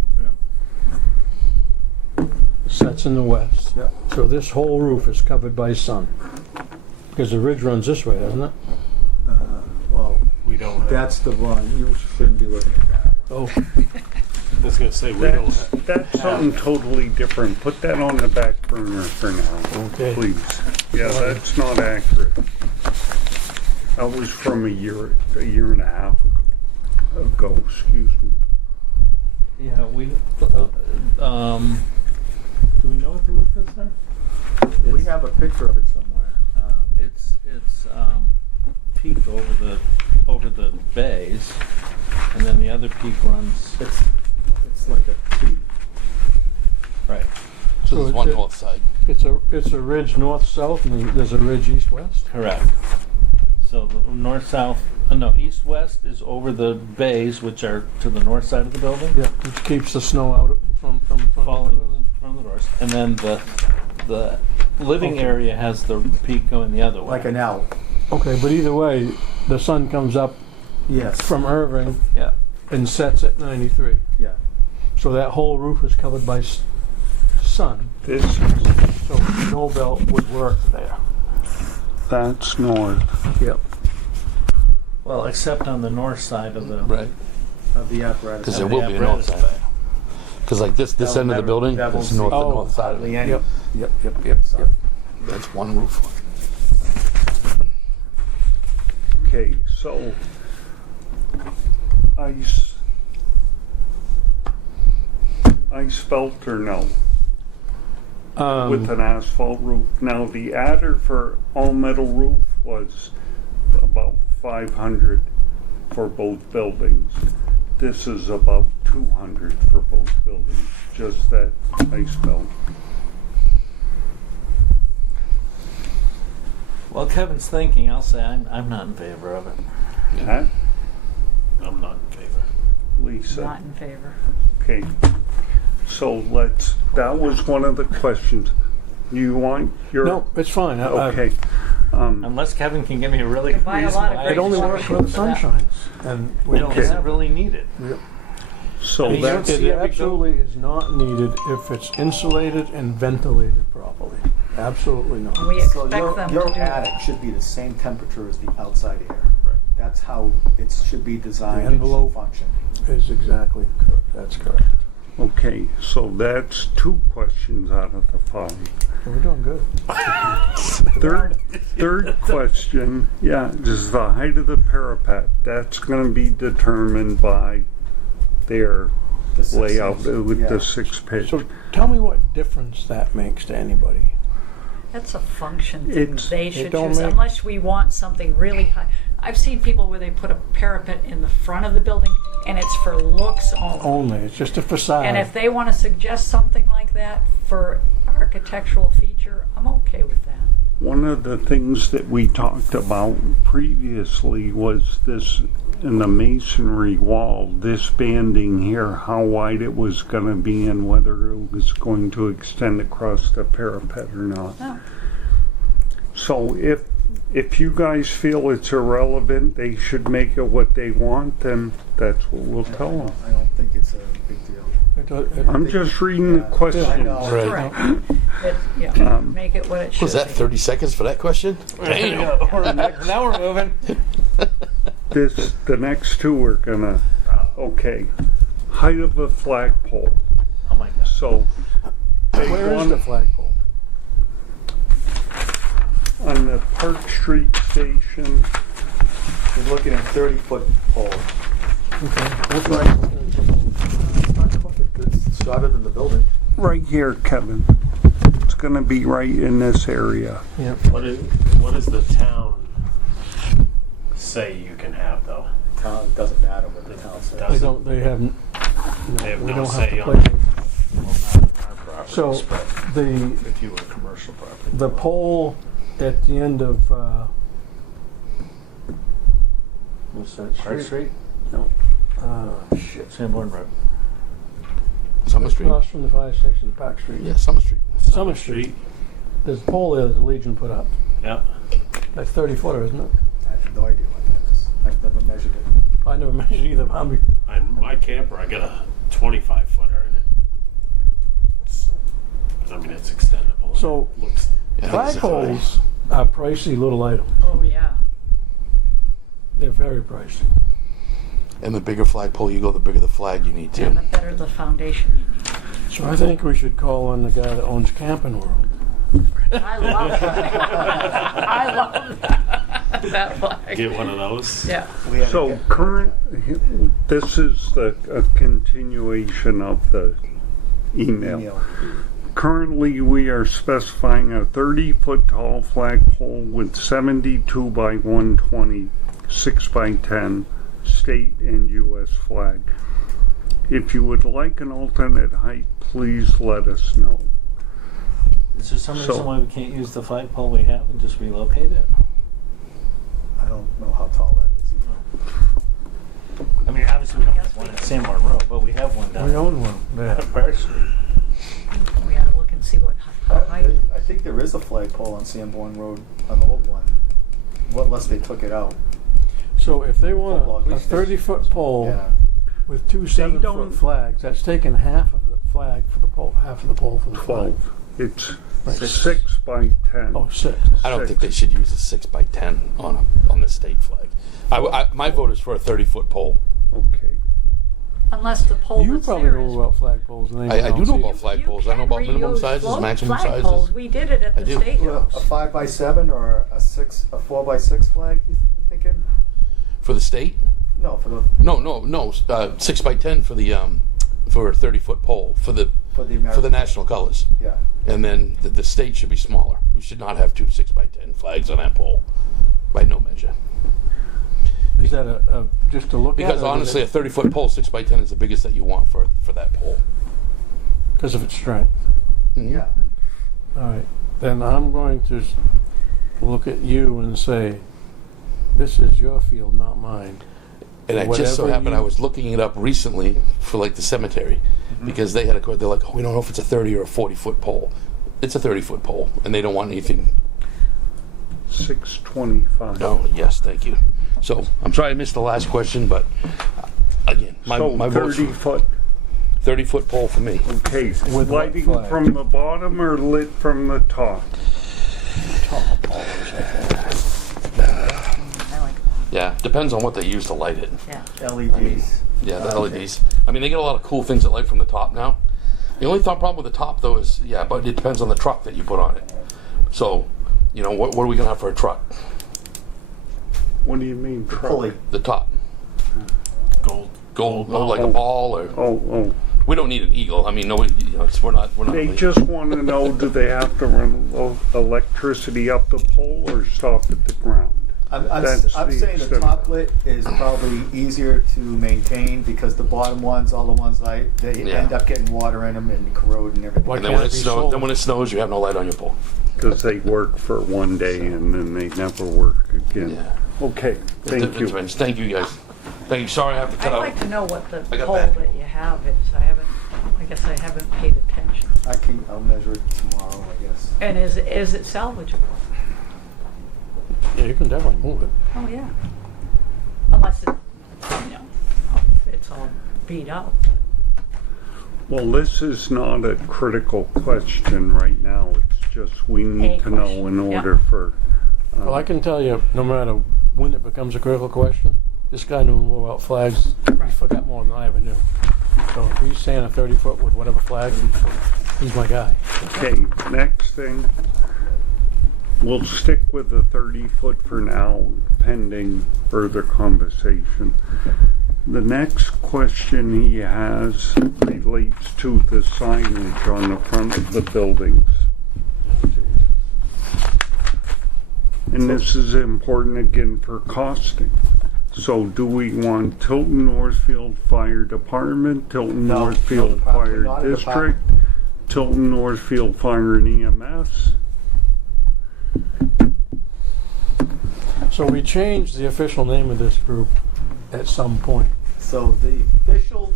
sets in the west. Yep. So this whole roof is covered by sun. Because the ridge runs this way, doesn't it? Well, We don't have. that's the wrong. You shouldn't be looking at that. Oh, I was going to say, we don't That's, have. that's something totally different. Put that on the back burner for now, okay. please. Yeah, that's not accurate. That was from a year and a half ago, excuse me. Yeah, we. Do we know what the roof is there? We have a picture of it somewhere. It's peaked over the bays, and then the other peak runs It's like a T. right. So So there's it's one a- north side. It's a ridge north-south and there's a ridge east-west? Correct. So the north-south, east-west is over the bays, which are to the north side of the building, Yeah, which keeps the snow out from the falling building. from the doors, and then the living area has the peak going the other way. Like an L. Okay, but either way, the sun comes up Yes. from Irving Yeah. and sets at 93. Yeah. So that whole roof is covered by sun. This, So no belt would work there. that's north. Yep. Well, except on the north side of the. Right. Of the apparatus. Because there of the will be a north apparatus side. Because like this That'll end of the never- building that won't is north, the see- north side of Hardly it. any. Yep. Yep. That's one roof. Okay, so ice felt or no? With an asphalt roof. Now the adder for all metal roof was about 500 for both buildings. This is about 200 for both buildings, just that ice felt. Well, Kevin's thinking. I'll say I'm not in favor of it. Huh? I'm not in favor. Lisa? Not in favor. Okay, so that was one of the questions. You want your? No, it's fine. Okay. Unless Kevin can give me a really You good buy a reason lot of why It only Sorry works when the for sun that. shines. And we don't Okay. really need it. So I mean, that's, see It every absolutely is not needed if it's insulated and ventilated properly. Absolutely not. And we So expect them to your do that. attic should be the same temperature as the outside air. That's how it should be designed The and should envelope. function. Is exactly correct. That's correct. okay, so that's 2 questions out of the 5. We're doing good. Third question, is the height of the parapet. That's going to be determined by their The 6 layout inch, with yeah. the 6 pitch. So tell me what difference that makes to anybody. That's a function thing It's- they it should don't choose, make- unless we want something really high. I've seen people where they put a parapet in the front of the building, and it's for looks only. Only, it's just a facade. And if they want to suggest something like that for architectural feature, I'm okay with that. One of the things that we talked about previously was this in the masonry wall, this banding here, how wide it was going to be and whether it was going to extend across the parapet or not. Oh. So if if you guys feel it's irrelevant, they should make it what they want, then that's what we'll tell them. I don't think it's a big deal. I'm just reading the I questions. know. Right. Correct. Yeah, make it what it should Was that be. 30 seconds for that question? Damn. Now we're moving. The next two are gonna, okay. Height of a flagpole. Oh my god. So, take Where is one the flagpole? on the Park Street station. You're looking at 30-foot pole. It's shorter than the building. Right here, Kevin. It's gonna be right in this area. What does the town say you can have though? Town, it doesn't matter what the town says. They don't, they haven't, They have we no don't have say to on place it. Well, not on our properties, So, but the, if you were commercial property. the pole at the end of, What's that? Park Street? shit. Sanborn Road. Summer Street. Across from the fire station, Park Street. Yeah, Summer Street. Summer Street. There's a pole there that the Legion put up. Yeah. That's 30-footer, isn't it? I have no idea what that is. I've never measured it. I never measured either. But On my camper, I got a 25-footer in it. I mean, it's extendable. and So- it looks. Yeah, I think it's flagpoles are pricey little items. Oh, yeah. They're very pricey. And the bigger flagpole you go, the bigger the flag you need And too. the better the foundation you need. So I think we should call on the guy that owns Camping World. I love that. I love that. That flag. Get one of those. Yeah. We had to So get this is a continuation of the email. email. Currently, we are specifying a 30-foot tall flagpole with 72 by 120, 6 by 10 state and U.S. flag. If you would like an alternate height, please let us know. Is there some So- reason why we can't use the flagpole we have and just relocate it? I don't know how tall that is either. I mean, obviously we don't have one at Sanborn Road, but we have one down We own one there. at Park Street. We gotta look and see what height. I think there is a flagpole on Sanborn Road, on the old one. What, unless they took it out. So if they want Football a games. 30-foot pole Yeah. with two don't- 7-foot flags, that's taking half of the flag for the pole, half of the pole for the flag. 12. It's Right. 6 by 10. Oh, 6. I don't think they should use a 6 by 10 on the state flag. My vote is for a 30-foot pole. Okay. Unless the pole You that's probably there know is. about flagpoles. And I do know about You flagpoles. I know can about minimum reuse sizes, float maximum flagpoles. sizes. We did it at I the do. state A house. 5x7 or a 4x6 flag, you thinking? For the state? No, for the No. 6 by 10 for the for a 30-foot pole for the American. national colors. Yeah. And then the state should be smaller. We should not have two 6 by 10 flags on that pole, by no measure. Is that a just to look at? Because honestly, a 30-foot pole 6 by 10 is the biggest that you want for that pole. because of its strength. Mhm. Yeah. All right. Then I'm going to look at you and say, this is your field, not mine. And I just so Whatever happened you- I was looking it up recently for like the cemetery because they had a code. They're like, oh, we don't know if it's a 30 or a 40-foot pole. It's a 30-foot pole, and they don't want anything. 625. No, yes, thank you. So I'm sorry I missed the last question, but again, my So vote's 30 foot. 30-foot pole for me. Okay. With what Lighting flag? from the bottom or lit from the top? I like that. Yeah, depends on what they use to light it. Yeah. LEDs. Yeah, the LEDs. I mean, they get a lot of cool things that light from the top now. The only problem with the top, though, is, yeah, but it depends on the truck that you put on it. So, you know, what are we going to have for a truck? What do you mean? truck? Pulley. The top. Gold, no, like a Oh. ball, or Oh. we don't need an eagle. I mean, nobody, you know, we're not. They just want to know, do they have to run electricity up the pole or stop at the ground? I'm That's saying the extent. top lit is probably easier to maintain because the bottom ones, all the ones they Yeah. end up getting water in them and corrode and everything. Why And then can't when it it be snows, solar? then when it snows, you have no light on your pole. Because they work for one day and then they never work again. Yeah. Okay, thank It you. depends. Thank you, guys. Thank you. Sorry, I have to cut I'd out. like to know what the I got pole that. that you have is. I guess I haven't paid attention. I'll measure it tomorrow, I guess. And is it salvageable? Yeah, you can definitely move it. Oh, yeah. Unless it, you know, it's all beat up. Well, this is not a critical question right now. It's just we need A to know question, in yep. order for. Well, I can tell you, no matter when it becomes a critical question, this guy knew more about flags. He forgot more than I ever knew. So if he's saying a 30-foot with whatever flag, he's my guy. Okay, next thing. We'll stick with the 30-foot for now, pending further conversation. The next question he has relates to the signage on the front of the buildings. And this is important again for costing. So do we want Tilton Northfield Fire Department, Tilton No, Northfield no department, Fire not a District, Tilton Northfield Fire and EMS? So we changed the official name of this group at some point. So the official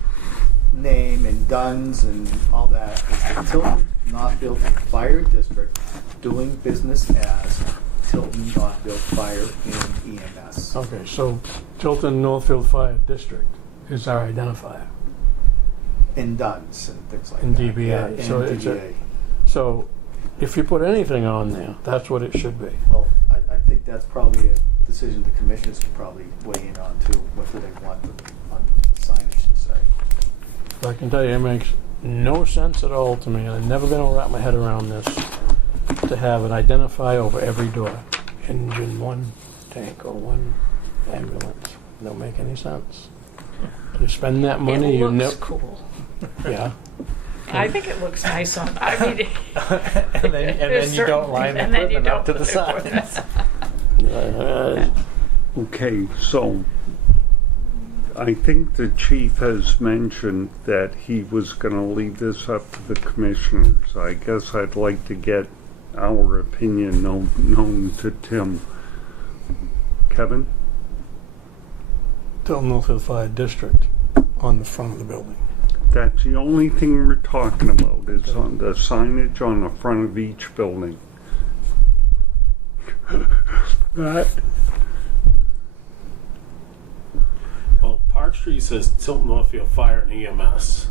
name and DUNS and all that is the Tilton Northfield Fire District, doing business as Tilton Northfield Fire and EMS. Okay, so Tilton Northfield Fire District is our identifier. And DUNS and things like In that. DBA. Yeah, and So it's DBA. So if you put anything on there, that's what it should be. Well, I think that's probably a decision the commissioners could probably weigh in on too. What do they want on signage to say? I can tell you, it makes no sense at all to me, and I've never been able to wrap my head around this, to have an identify over every door. Engine 1, tank or 1, ambulance. Don't make any sense. You spend that money, It you looks never. cool. Yeah. I think it looks nice on, I mean. and then you don't line the equipment up to the sides. Okay, so I think the chief has mentioned that he was going to leave this up to the commissioners. I guess I'd like to get our opinion known to Tim. Kevin? Tilton Northfield Fire District on the front of the building. That's the only thing we're talking about is on the signage on the front of each building. Right. Well, Park Street says Tilton Northfield Fire and EMS.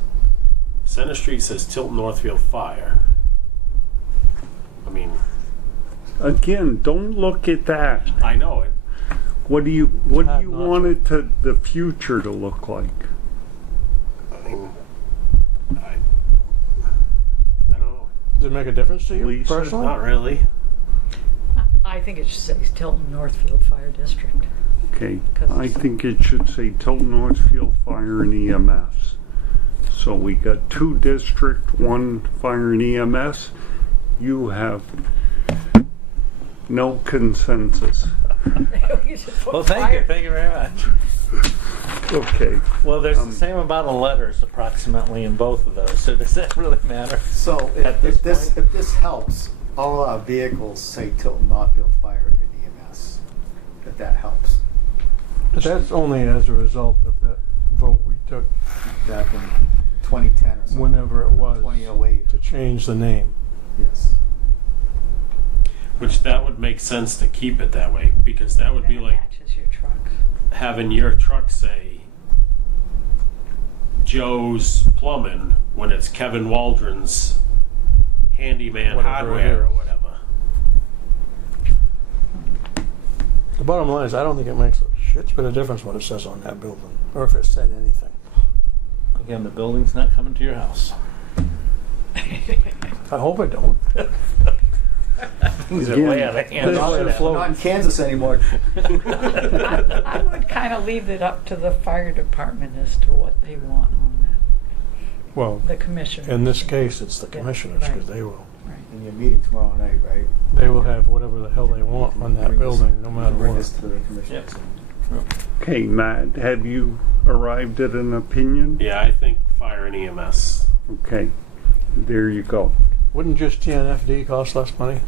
Center Street says Tilton Northfield Fire. I mean, Again, don't look at that. I know it. What do you Not want it to the future to look like? I mean, I don't know. Does it make a difference to you Lisa? personally? Not really. I think it should say Tilton Northfield Fire District. Okay, I think it should say Tilton Northfield Fire and EMS. So we got 2 district, 1 fire and EMS. You have no consensus. Well, thank you very much. Okay. Well, there's the same amount of letters approximately in both of those, so does that really matter? So At this if this helps, all our vehicles say Tilton Northfield Fire and EMS. If that helps. But that's only as a result of that vote we took Back in 2010 or something. whenever it was 2008. to change the name. Yes. Which that would make sense to keep it that way, because that would be like Matches your truck. having your truck say Joe's Plumbing when it's Kevin Waldron's Handyman Whatever it Hardware or is. whatever. The bottom line is, I don't think it makes a shit's bit of difference what it says on that building, or if it said anything. Again, the building's not coming to your house. I hope it don't. Things are Again, way out of hand. They're Not in, afloat. not in Kansas anymore. I would kind of leave it up to the fire department as to what they want on Well, that. The commissioner. in this case, it's the Yeah, commissioners, because right. they will. In your meeting tomorrow night, right? They will have whatever the hell they want on that Bring this- building, no matter Bring what. this to the commissioners. Okay, Matt, have you arrived at an opinion? Yeah, I think fire and EMS. Okay, there you go. Wouldn't just TNFD cost less money?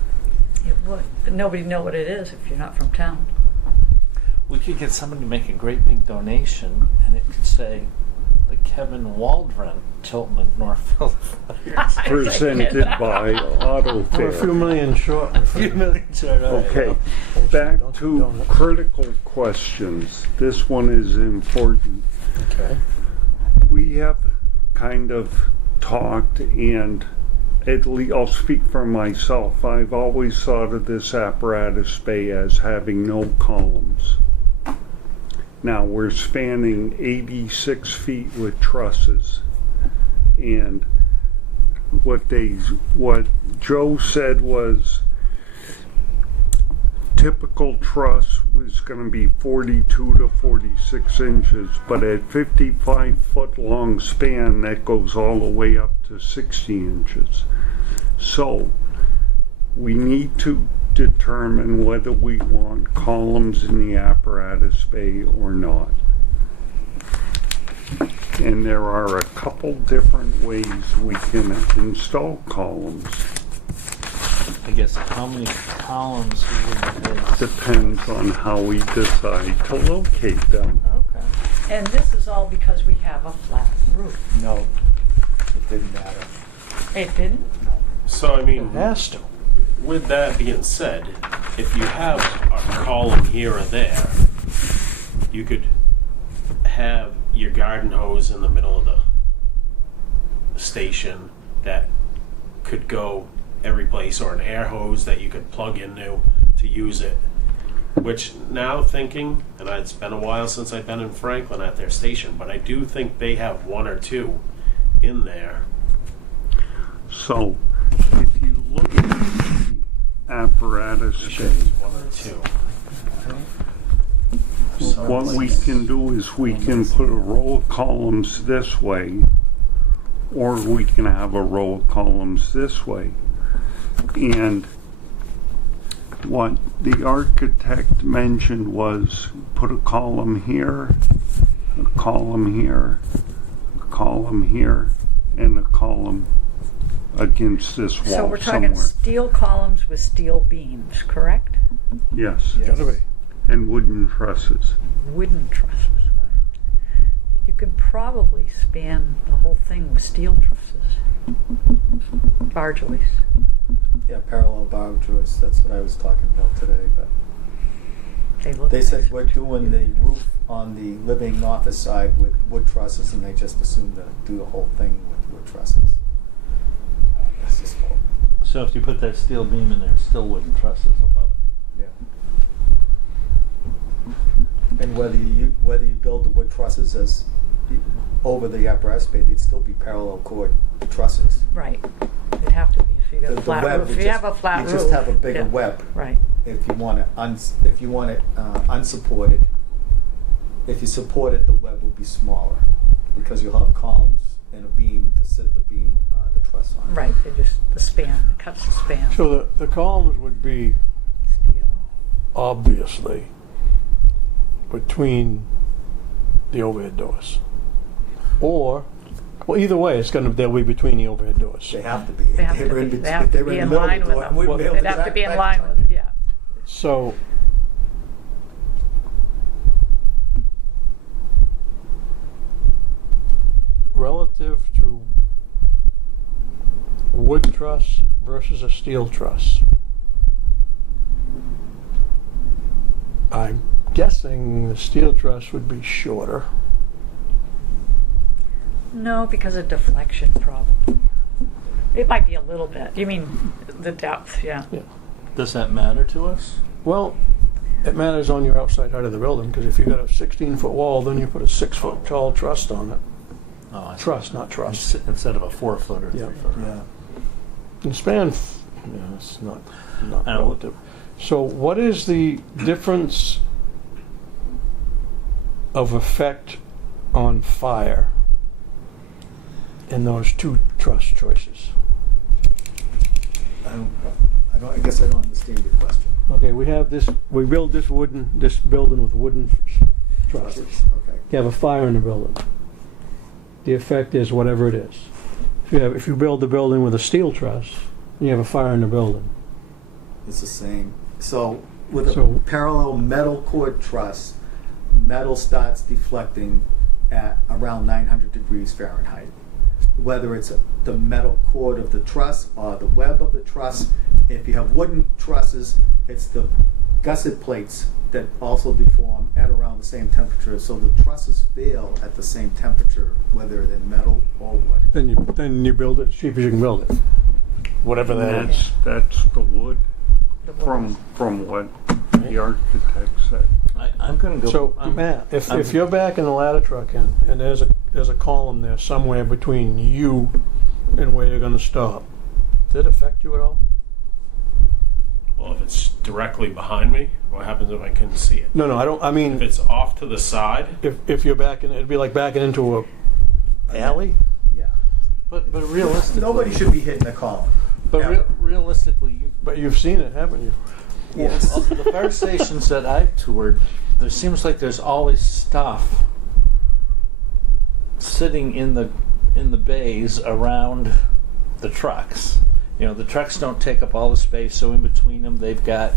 It would. But nobody know what it is if you're not from town. We could get somebody to make a great big donation, and it could say the Kevin Waldron, Tilton and Northfield. Presented by Auto We're a few million short. my friend. Okay, back to critical questions. This one is important. Okay. We have kind of talked, and I'll speak for myself. I've always thought of this apparatus bay as having no columns. Now we're spanning 86 feet with trusses, and what Joe said was typical truss was going to be 42 to 46 inches, but at 55 foot long span that goes all the way up to 60 inches. So we need to determine whether we want columns in the apparatus bay or not. And there are a couple different ways we can install columns. I guess how many columns would place? Depends on how we decide to locate them. Okay. And this is all because we have a flat roof. No, it didn't matter. It didn't? So I mean, It has to. with that being said, if you have a column here or there, you could have your garden hose in the middle of the station that could go every place, or an air hose that you could plug into to use it. Which now thinking, and it's been a while since I've been in Franklin at their station, but I do think they have one or two in there. So if you look at the apparatus bay, One or two. what we can do is we can put a row of columns this way, or we can have a row of columns this way. And what the architect mentioned was put a column here, a column here, a column here, and a column against this wall So we're talking somewhere. steel columns with steel beams, correct? Yes, Gotta be. and wooden trusses. Wooden trusses. You could probably span the whole thing with steel trusses. Largely. Yeah, parallel barb joists, that's what I was talking about today, but they said nice. we're doing the roof on the living office side with wood trusses, and they just assumed to do the whole thing with wood trusses. That's just all. So if you put that steel beam in there, it's still wooden trusses above it. Yeah. And whether you build the wood trusses as over the apparatus bay, they'd still be parallel cord trusses. Right. It'd have to be if you got The a flat web roof. would If you have a flat roof. you just have a bigger yeah. web. Right. If you want it unsupported, if you support it, the web will be smaller because you'll have columns and a beam to sit the truss on. Right. The span cuts the span. So the columns would be Steel. obviously between the overhead doors, or well, either way, they'll be between the overhead doors. They have to be. They have If to were in be. bet- They have if to they were be in in the middle line of the with door, them. I wouldn't be able They'd to have to back- be in back line check with it. Yeah. So relative to wood truss versus a steel truss, I'm guessing the steel truss would be shorter. No, because of deflection problem. It might be a little bit. You mean the depth? Yeah. Does that matter to us? Well, it matters on your outside side of the building, because if you've got a 16-foot wall, then you put a 6-foot tall truss on it. Oh, I see. Truss, not truss. Instead of a 4-foot or Yeah. 3-foot. Yeah. And span, it's not I know. relative. So what is the difference of effect on fire in those two truss choices? I guess I don't understand your question. Okay, we build this building with wooden trusses. Okay. You have a fire in the building. The effect is whatever it is. If you build the building with a steel truss, you have a fire in the building. It's the same. So with a So- parallel metal cord truss, metal starts deflecting at around 900 degrees Fahrenheit. Whether it's the metal cord of the truss or the web of the truss. If you have wooden trusses, it's the gusset plates that also deform at around the same temperature. So the trusses fail at the same temperature, whether they're metal or wood. Then you build it as cheap as you can build it. Whatever that is. That's the wood The wood. from what the architect said. I'm going to go. So, Matt, if you're backing the ladder truck in and there's a column there somewhere between you and where you're going to stop, does it affect you at all? Well, if it's directly behind me, what happens if I can see it? No, I don't. I mean, If it's off to the side, if you're backing, it'd be like backing into a alley. Yeah. but realistically, Nobody should be hitting the column. But ever. realistically, you. But you've seen it, haven't you? Yes. Well, the fire stations that I've toured, there seems like there's always stuff sitting in the bays around the trucks. You know, the trucks don't take up all the space, so in between them they've got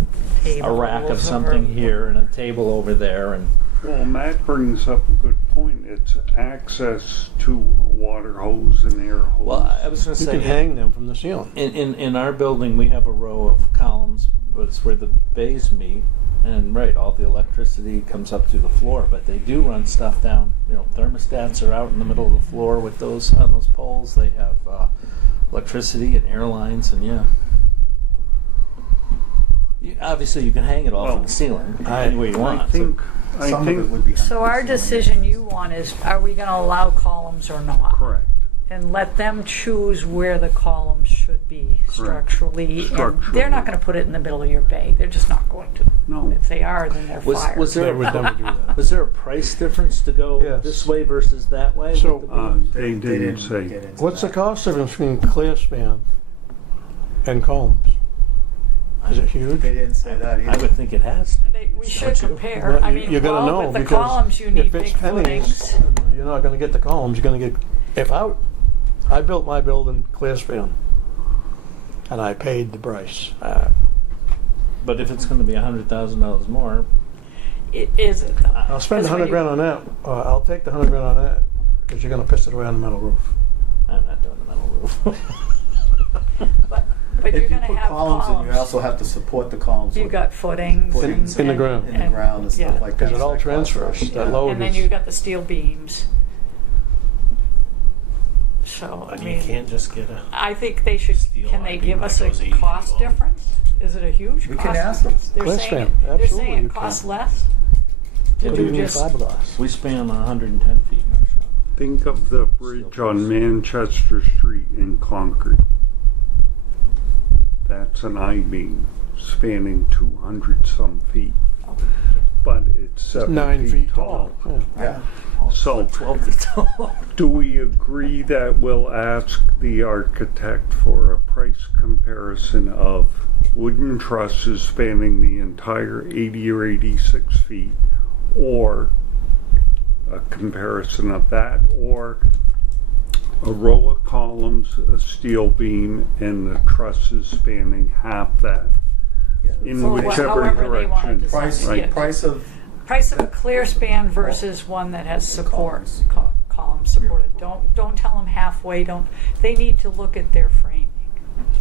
a rack of Tables something over- here and a table over there, and Well, Matt brings up a good point. It's access to a water hose and air hose. well, I was going to You say can hang them from the ceiling. in our building we have a row of columns, but it's where the bays meet, and right, all the electricity comes up through the floor, but they do run stuff down. You know, thermostats are out in the middle of the floor with those on those poles. They have electricity and air lines, and yeah. Obviously, you can hang it off Well, from the ceiling anywhere you want. I think Some of it would be. So our decision you want is, are we going to allow columns or not? correct. And let them choose where the columns should be structurally. And they're not going to put it in the middle of your bay. They're just not going to. No. If they are, then they're fired. Was They there would never do that. was there a price difference to go Yes. this way versus that way? So, with the beams? They didn't say. get into What's the that. cost difference between clear span and columns? Is it huge? They didn't say that either. I would think it has. We should compare. Well, I mean, you're gonna well, know with the because columns, you need if it's big pennies, footings. you're not going to get the columns. You're going to get. If I built my building clear span, and I paid the price. But if it's going to be $100,000 more, It isn't, though. I'll spend Because when $100 grand on that. I'll take the $100 grand on that because you're going to piss it away on the metal roof. I'm not doing the metal roof. But you're If you going to put have columns in, you columns. also have to support the columns. You've with got footings. footings in the ground. in the ground and stuff yeah. like that. Because it all So that costs transfers. money. That Yeah. load And then is. you've got the steel beams. So, I but you mean, can't just get a. I think they should, Steel can they I-beam give that us a goes 80 cost feet long. difference? Is it a huge We cost can ask them. difference? They're Clear saying span. it- They're Absolutely saying you it costs can. less to Could do even be just. fiberglass. We span 110 feet in our shop. Think of the bridge on Manchester Street in Concord. That's an I-beam spanning 200 some feet, but it's 7 9 feet tall. tall. Yeah. Yeah. So, 12 feet tall. do we agree that we'll ask the architect for a price comparison of wooden trusses spanning the entire 80 or 86 feet, or a comparison of that, or a row of columns, a steel beam, and the trusses spanning half that, in For whichever however they want to direction. design Price, it. Right. Yeah. price of Price of a clear span versus one that has support, Columns. columns supported. Don't tell them halfway, they need to look at their framing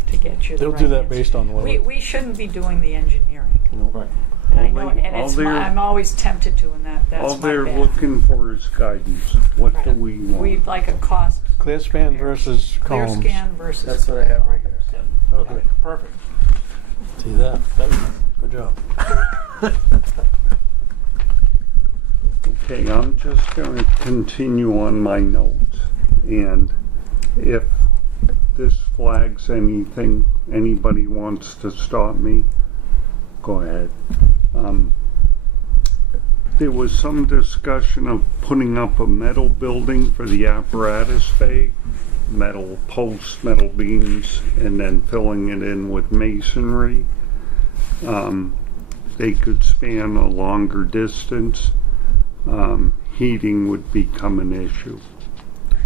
to get you the They'll right do that answer. based on the load. We shouldn't be doing the engineering. Right. And I All know, they- and all it's they're- I'm always tempted to, and that's All my they're bad. looking for is guidance. What do Right. we want? We'd like a cost, Clear span versus clear columns. scan versus. That's what I have right here. Okay. Perfect. See that? Good job. Okay, I'm just going to continue on my notes, and if this flags anything, anybody wants to stop me, go ahead. There was some discussion of putting up a metal building for the apparatus bay, metal posts, metal beams, and then filling it in with masonry. They could span a longer distance. Heating would become an issue.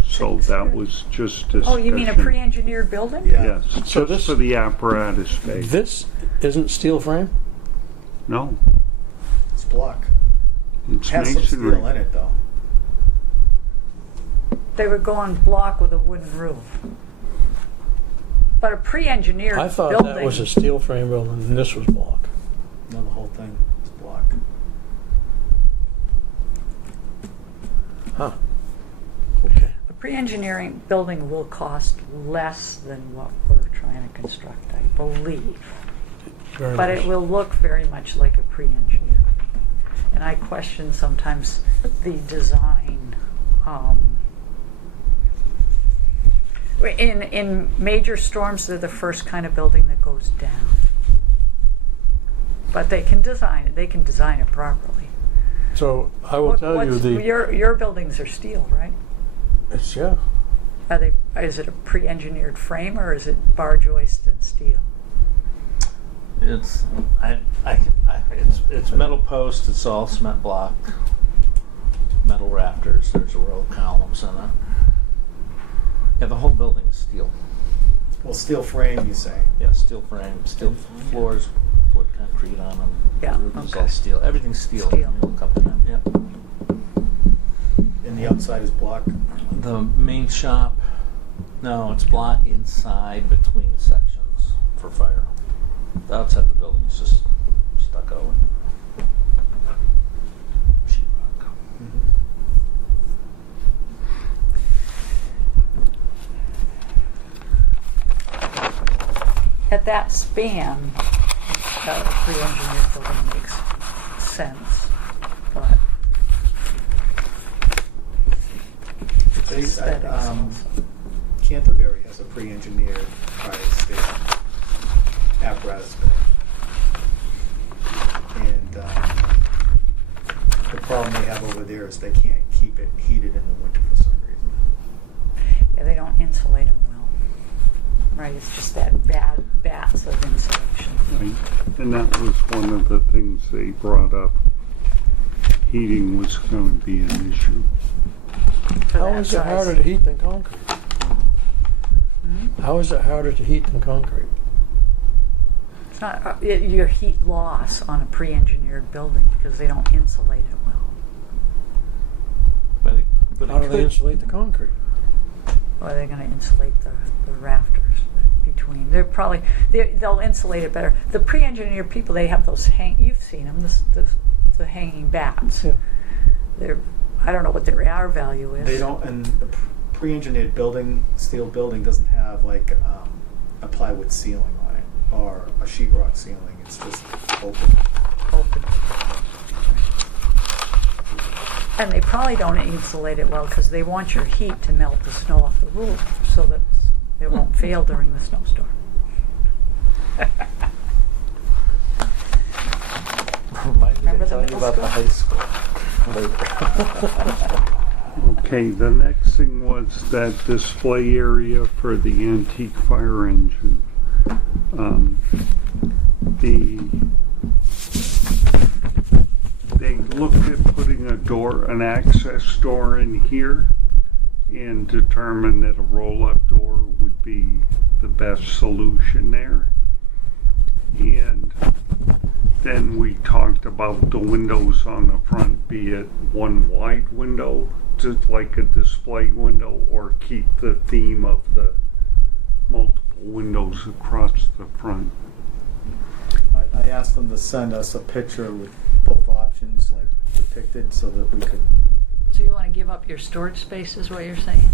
So that was just discussion. Oh, you mean a pre-engineered building? Yeah. Yes, So just this- for the apparatus bay. This isn't steel frame? No, It's block. it's Has some steel masonry. in it though. They would go on block with a wooden roof. But a pre-engineered I thought building. that was a steel frame building and this was block. No, the whole thing is block. Huh. Okay. A pre-engineering building will cost less than what we're trying to construct, I believe. Very But nice. it will look very much like a pre-engineered. And I question sometimes the design. In major storms, they're the first kind of building that goes down. But they can design it. They can design it properly. So I will tell you your buildings are steel, right? it's, yeah. Are they? Is it a pre-engineered frame or is it bar joist and steel? It's it's metal post. It's all cement block, metal rafters. There's a row of columns in it. Yeah, the whole building is steel. Well, steel frame, you say? Yeah, steel frame, steel floors, wood concrete on them. Yeah, The roof is okay. all steel. Everything's steel. Steel. You look up at it. Yeah. And the outside is block? The main shop, no, it's block inside between sections for fire. The outside of the building is just stucco and sheetrock. At that span, a pre-engineered building makes sense, but aesthetics also. Canterbury has a pre-engineered fire station apparatus building. And the problem they have over there is they can't keep it heated in the winter for some reason. Yeah, they don't insulate them well. Right, it's just that bad bats of insulation. Right. And that was one of the things they brought up. Heating was going to be an issue. for How that is it size. harder to heat than concrete? Hmm? How is it harder to heat than concrete? It's not your heat loss on a pre-engineered building because they don't insulate it well. But How do they insulate the concrete? Or are they going to insulate the rafters between? They'll insulate it better. The pre-engineered people, they have those you've seen them, the hanging bats. Yeah. I don't know what their R value is. They don't, and the pre-engineered building, steel building, doesn't have like a plywood ceiling on it or a sheetrock ceiling. It's just open. Open. And they probably don't insulate it well because they want your heat to melt the snow off the roof so that it won't fail during the snowstorm. Remind me Remember to the tell you middle about the high school later. Okay, the next thing was that display area for the antique fire engine. They looked at putting an access door in here and determined that a roll-up door would be the best solution there. And then we talked about the windows on the front, be it one wide window, just like a display window, or keep the theme of the multiple windows across the front. I asked them to send us a picture with both options like depicted so that we could. So you want to give up your storage space is what you're saying?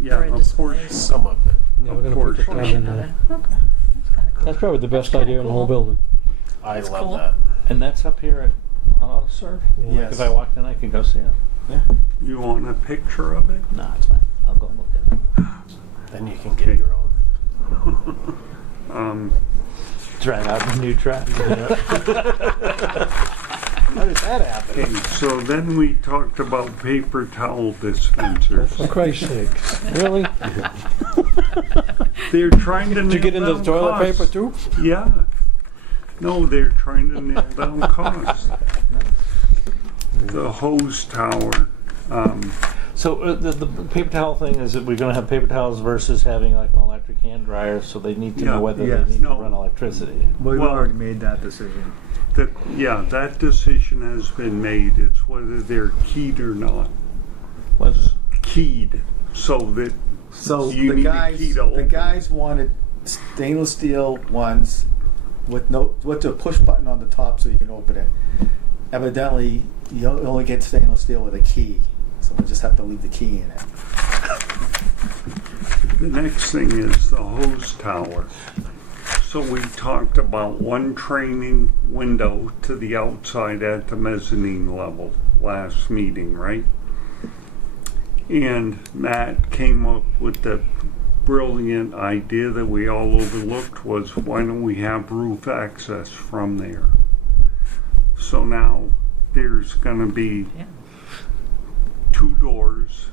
Yeah, for a of display? course. Some of it. Yeah, we're going to put the down Portion in of it. there. Okay, that's kind of cool. That's probably the best idea in the whole building. I That's love cool. that. And that's up here at AutoServe? Yeah. Yes. If I walked in, I could go see it. Yeah. You want a picture of it? No, it's fine. I'll go look at it. Then you can get your own. Trying out a new track. How did that happen? Okay, so then we talked about paper towel dispensers. For Christ's sakes. Really? They're trying to Did you get into the toilet paper too? Yeah. No, they're trying to nail down costs. The hose tower. So the paper towel thing is that we're going to have paper towels versus having like an electric hand dryer, so they need to Yeah, know whether yes. they need No. to run electricity. We've Well- already made that decision. That decision has been made. It's whether they're keyed or not. Was Keyed. so that So you the need a guys, key to open the it. guys wanted stainless steel ones with a push button on the top so you can open it. Evidently, you only get stainless steel with a key, so we just have to leave the key in it. The next thing is the hose tower. So we talked about one training window to the outside at the mezzanine level last meeting, right? And Matt came up with the brilliant idea that we all overlooked was, why don't we have roof access from there? So now there's going to be Yeah. 2 doors,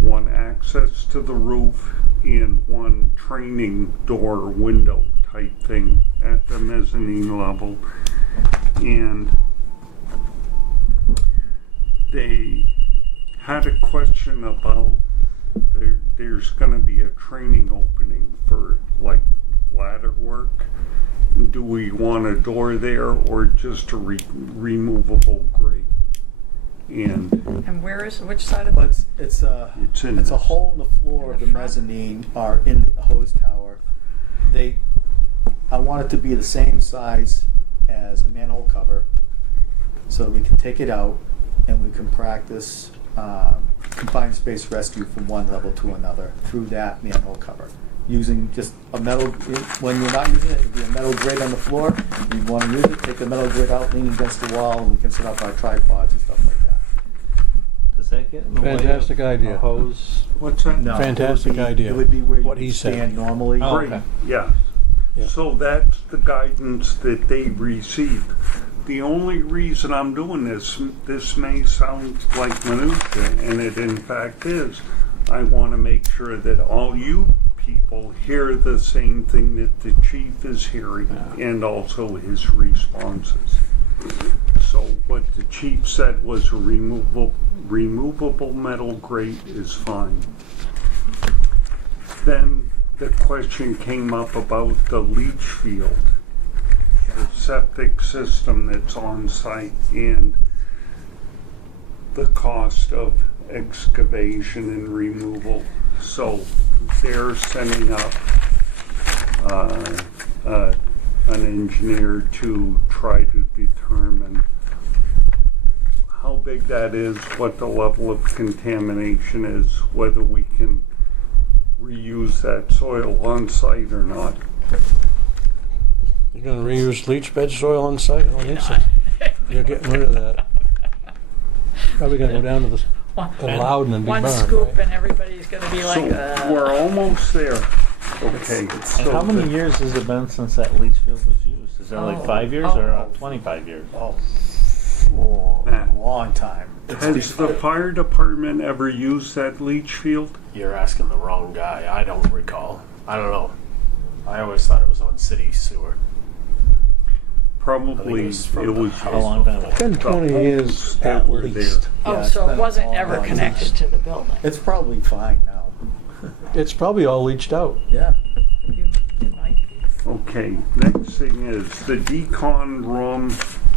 one access to the roof and one training door window type thing at the mezzanine level. And they had a question about there's going to be a training opening for like ladder work. Do we want a door there or just a removable grate? And And which side of But the? it's a in it's a this. hole in the floor of In the the front? mezzanine or in the hose tower. I want it to be the same size as the manhole cover, so we can take it out and we can practice confined space rescue from one level to another through that manhole cover. Using just a metal, when you're not using it, it'll be a metal grid on the floor. You want to use it, take the metal grid out, lean against the wall, and we can set up our tripods and stuff like that. Does that get in the Fantastic way of idea. a hose? What's that? No, Fantastic it would be, idea. It would be where What you he said. stand normally. Oh, Great, okay. yes. Yeah. So that's the guidance that they received. The only reason I'm doing this may sound like minutia, and it in fact is, I want to make sure that all you people hear the same thing that the chief is hearing, and also his responses. So what the chief said was a removable metal grate is fine. Then the question came up about the leach field, the septic system that's on site, and the cost of excavation and removal. So they're sending up an engineer to try to determine how big that is, what the level of contamination is, whether we can reuse that soil on site or not. You're gonna reuse leach bed soil on site? I don't think so. You're getting rid of that. Probably gonna go down to the Loudon and be One burned, scoop right? and everybody's going to be like, So we're almost there. Okay. And So how many the- years has it been since that leach field was used? Is that like 5 years or 25 years? For Matt, a long time. has the fire department ever used that leach field? You're asking the wrong guy. I don't recall. I don't know. I always thought it was on city sewer. Probably it was from the house. How long been it? Been 20 years that at were least. oh, Yeah, it's so been it a wasn't long, ever long connected to the building. It's probably fine now. It's probably all leached out. Yeah. It might be. Okay, next thing is the decon room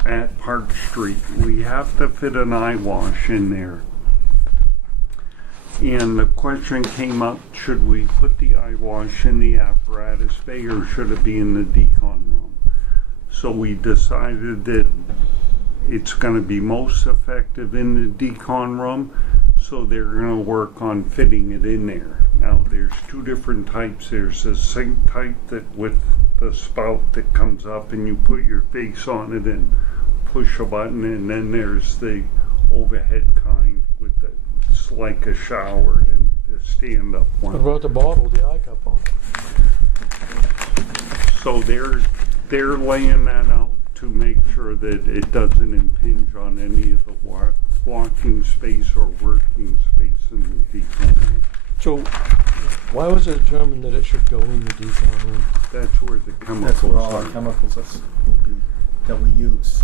at Park Street. We have to fit an eye wash in there. And the question came up, should we put the eye wash in the apparatus bay or should it be in the decon room? So we decided that it's going to be most effective in the decon room, so they're going to work on fitting it in there. Now there's 2 different types. There's a sink type that with the spout that comes up and you put your face on it and push a button, and then there's the overhead kind with the, it's like a shower and the stand-up What one. about the bottle with the eye cup on? So they're laying that out to make sure that it doesn't impinge on any of the walking space or working space in the decon room. So, why was it determined that it should go in the decon room? That's where the chemicals That's where all are. our chemicals will be that we use.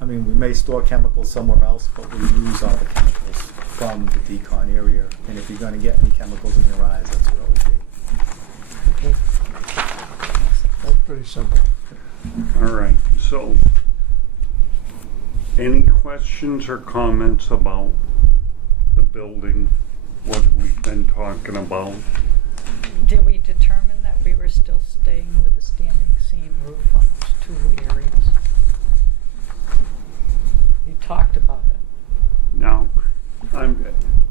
I mean, we may store chemicals somewhere else, but we use all the chemicals from the decon area. And if you're going to get any chemicals in your eyes, that's where it will be. Okay. That's pretty simple. All right, so any questions or comments about the building, what talking about. Did we determine that we were still staying with the standing seam roof on those two areas? You talked about it. Now,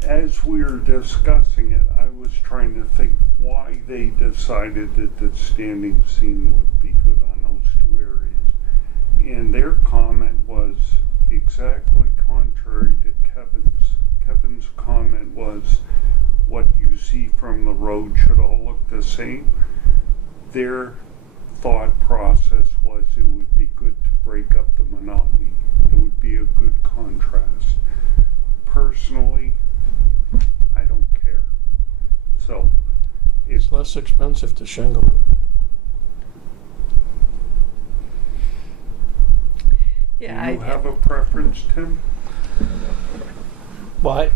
as we were discussing it, I was trying to think why they decided that the standing seam would be good on those two areas. And their comment was exactly contrary to Kevin's. Kevin's comment was, what you see from the road should all look the same. Their thought process was it would be good to break up the monotony. It would be a good contrast. Personally, I don't care. So, It's less expensive to shingle it. Yeah, do you have a preference, Tim? Well,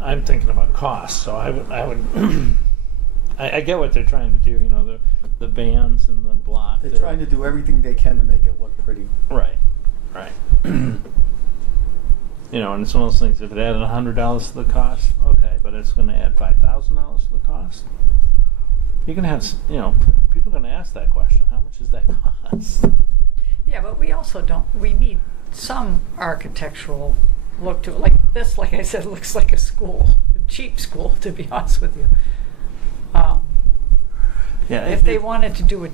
I'm thinking about cost, so I would. I get what they're trying to do. You know, the bands and the block. They're trying to do everything they can to make it look pretty. Right. You know, and it's one of those things. If it added $100 to the cost, okay, but it's going to add $5,000 to the cost. You're going to have, you know, people are going to ask that question. How much does that cost? Yeah, but we also we need some architectural look to it. Like this, like I said, looks like a school, a cheap school, to be honest with you. Yeah. If they wanted to do it,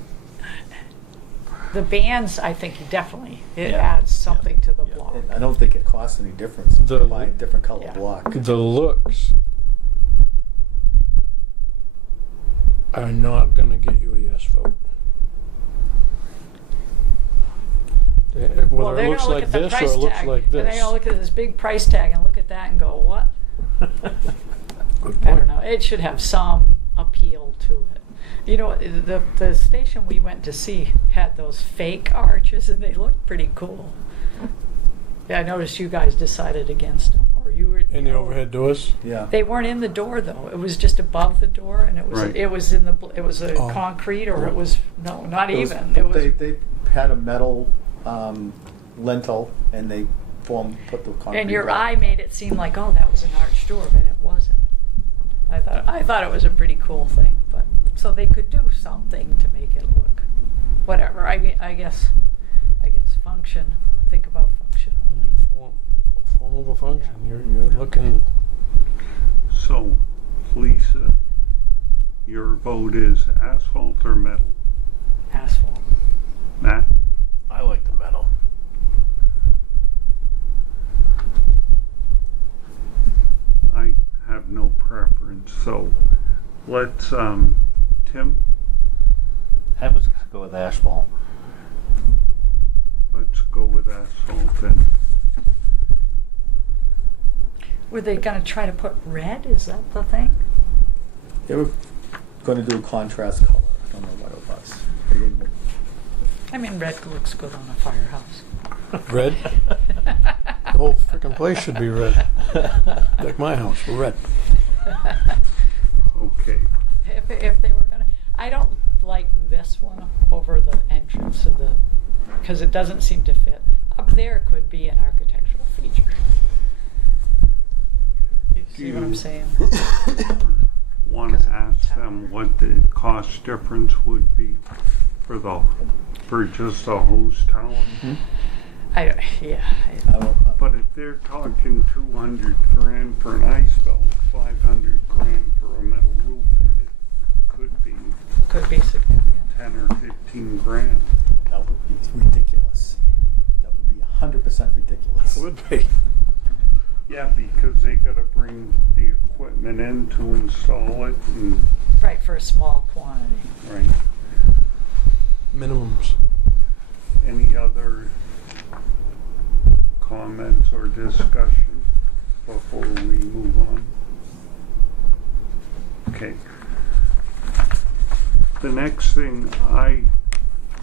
the bands, I think definitely it Yeah. adds something to the block. I don't think it costs any difference The- to buy a different color Yeah. block. The looks are not going to get you a yes vote. Whether it looks like this or it looks like and they're this. gonna look at this big price tag and look at that and go, what? Good I don't point. know. It should have some appeal to it. You know, the station we went to see had those fake arches, and they looked pretty cool. Yeah, I noticed you guys decided against them, or you were. And the overhead doors? Yeah. They weren't in the door though. It was just above the door, and it was Right. it was in the it was a Oh. concrete, or it was no, not It was- even. It was They had a metal lintel, and they put the concrete. and your block. eye made it seem like, oh, that was an arched door, and it wasn't. I thought it was a pretty cool thing, but so they could do something to make it look whatever. I guess function. Think about function only. Form over function. You're looking. So, Lisa, your vote is asphalt or metal? Asphalt. Matt? I like the metal. I have no preference, so let's, Tim, I was going to go with asphalt. let's go with asphalt then. Were they going to try to put red? Is that the thing? They were going to do a contrast color. I don't know what it was. They didn't- I mean, red looks good on a firehouse. Red? The whole freaking place should be red. Like my house, red. Okay, If they were gonna, I don't like this one over the entrance of the, because it doesn't seem to fit. Up there could be an architectural feature. You see what I'm saying? want Because to of ask the tower. them what the cost difference would be for just a hose tower? I don't- But if they're talking 200 grand for an ice belt, 500 grand for a metal roof, it could be could be significant. 10 or 15 grand. That would be ridiculous. That would be 100% ridiculous. Would be. Yeah, because they gotta bring the equipment in to install it and, Right, for a small quantity. right. Minimums. Any other comments or discussion before we move on? Okay. The next thing,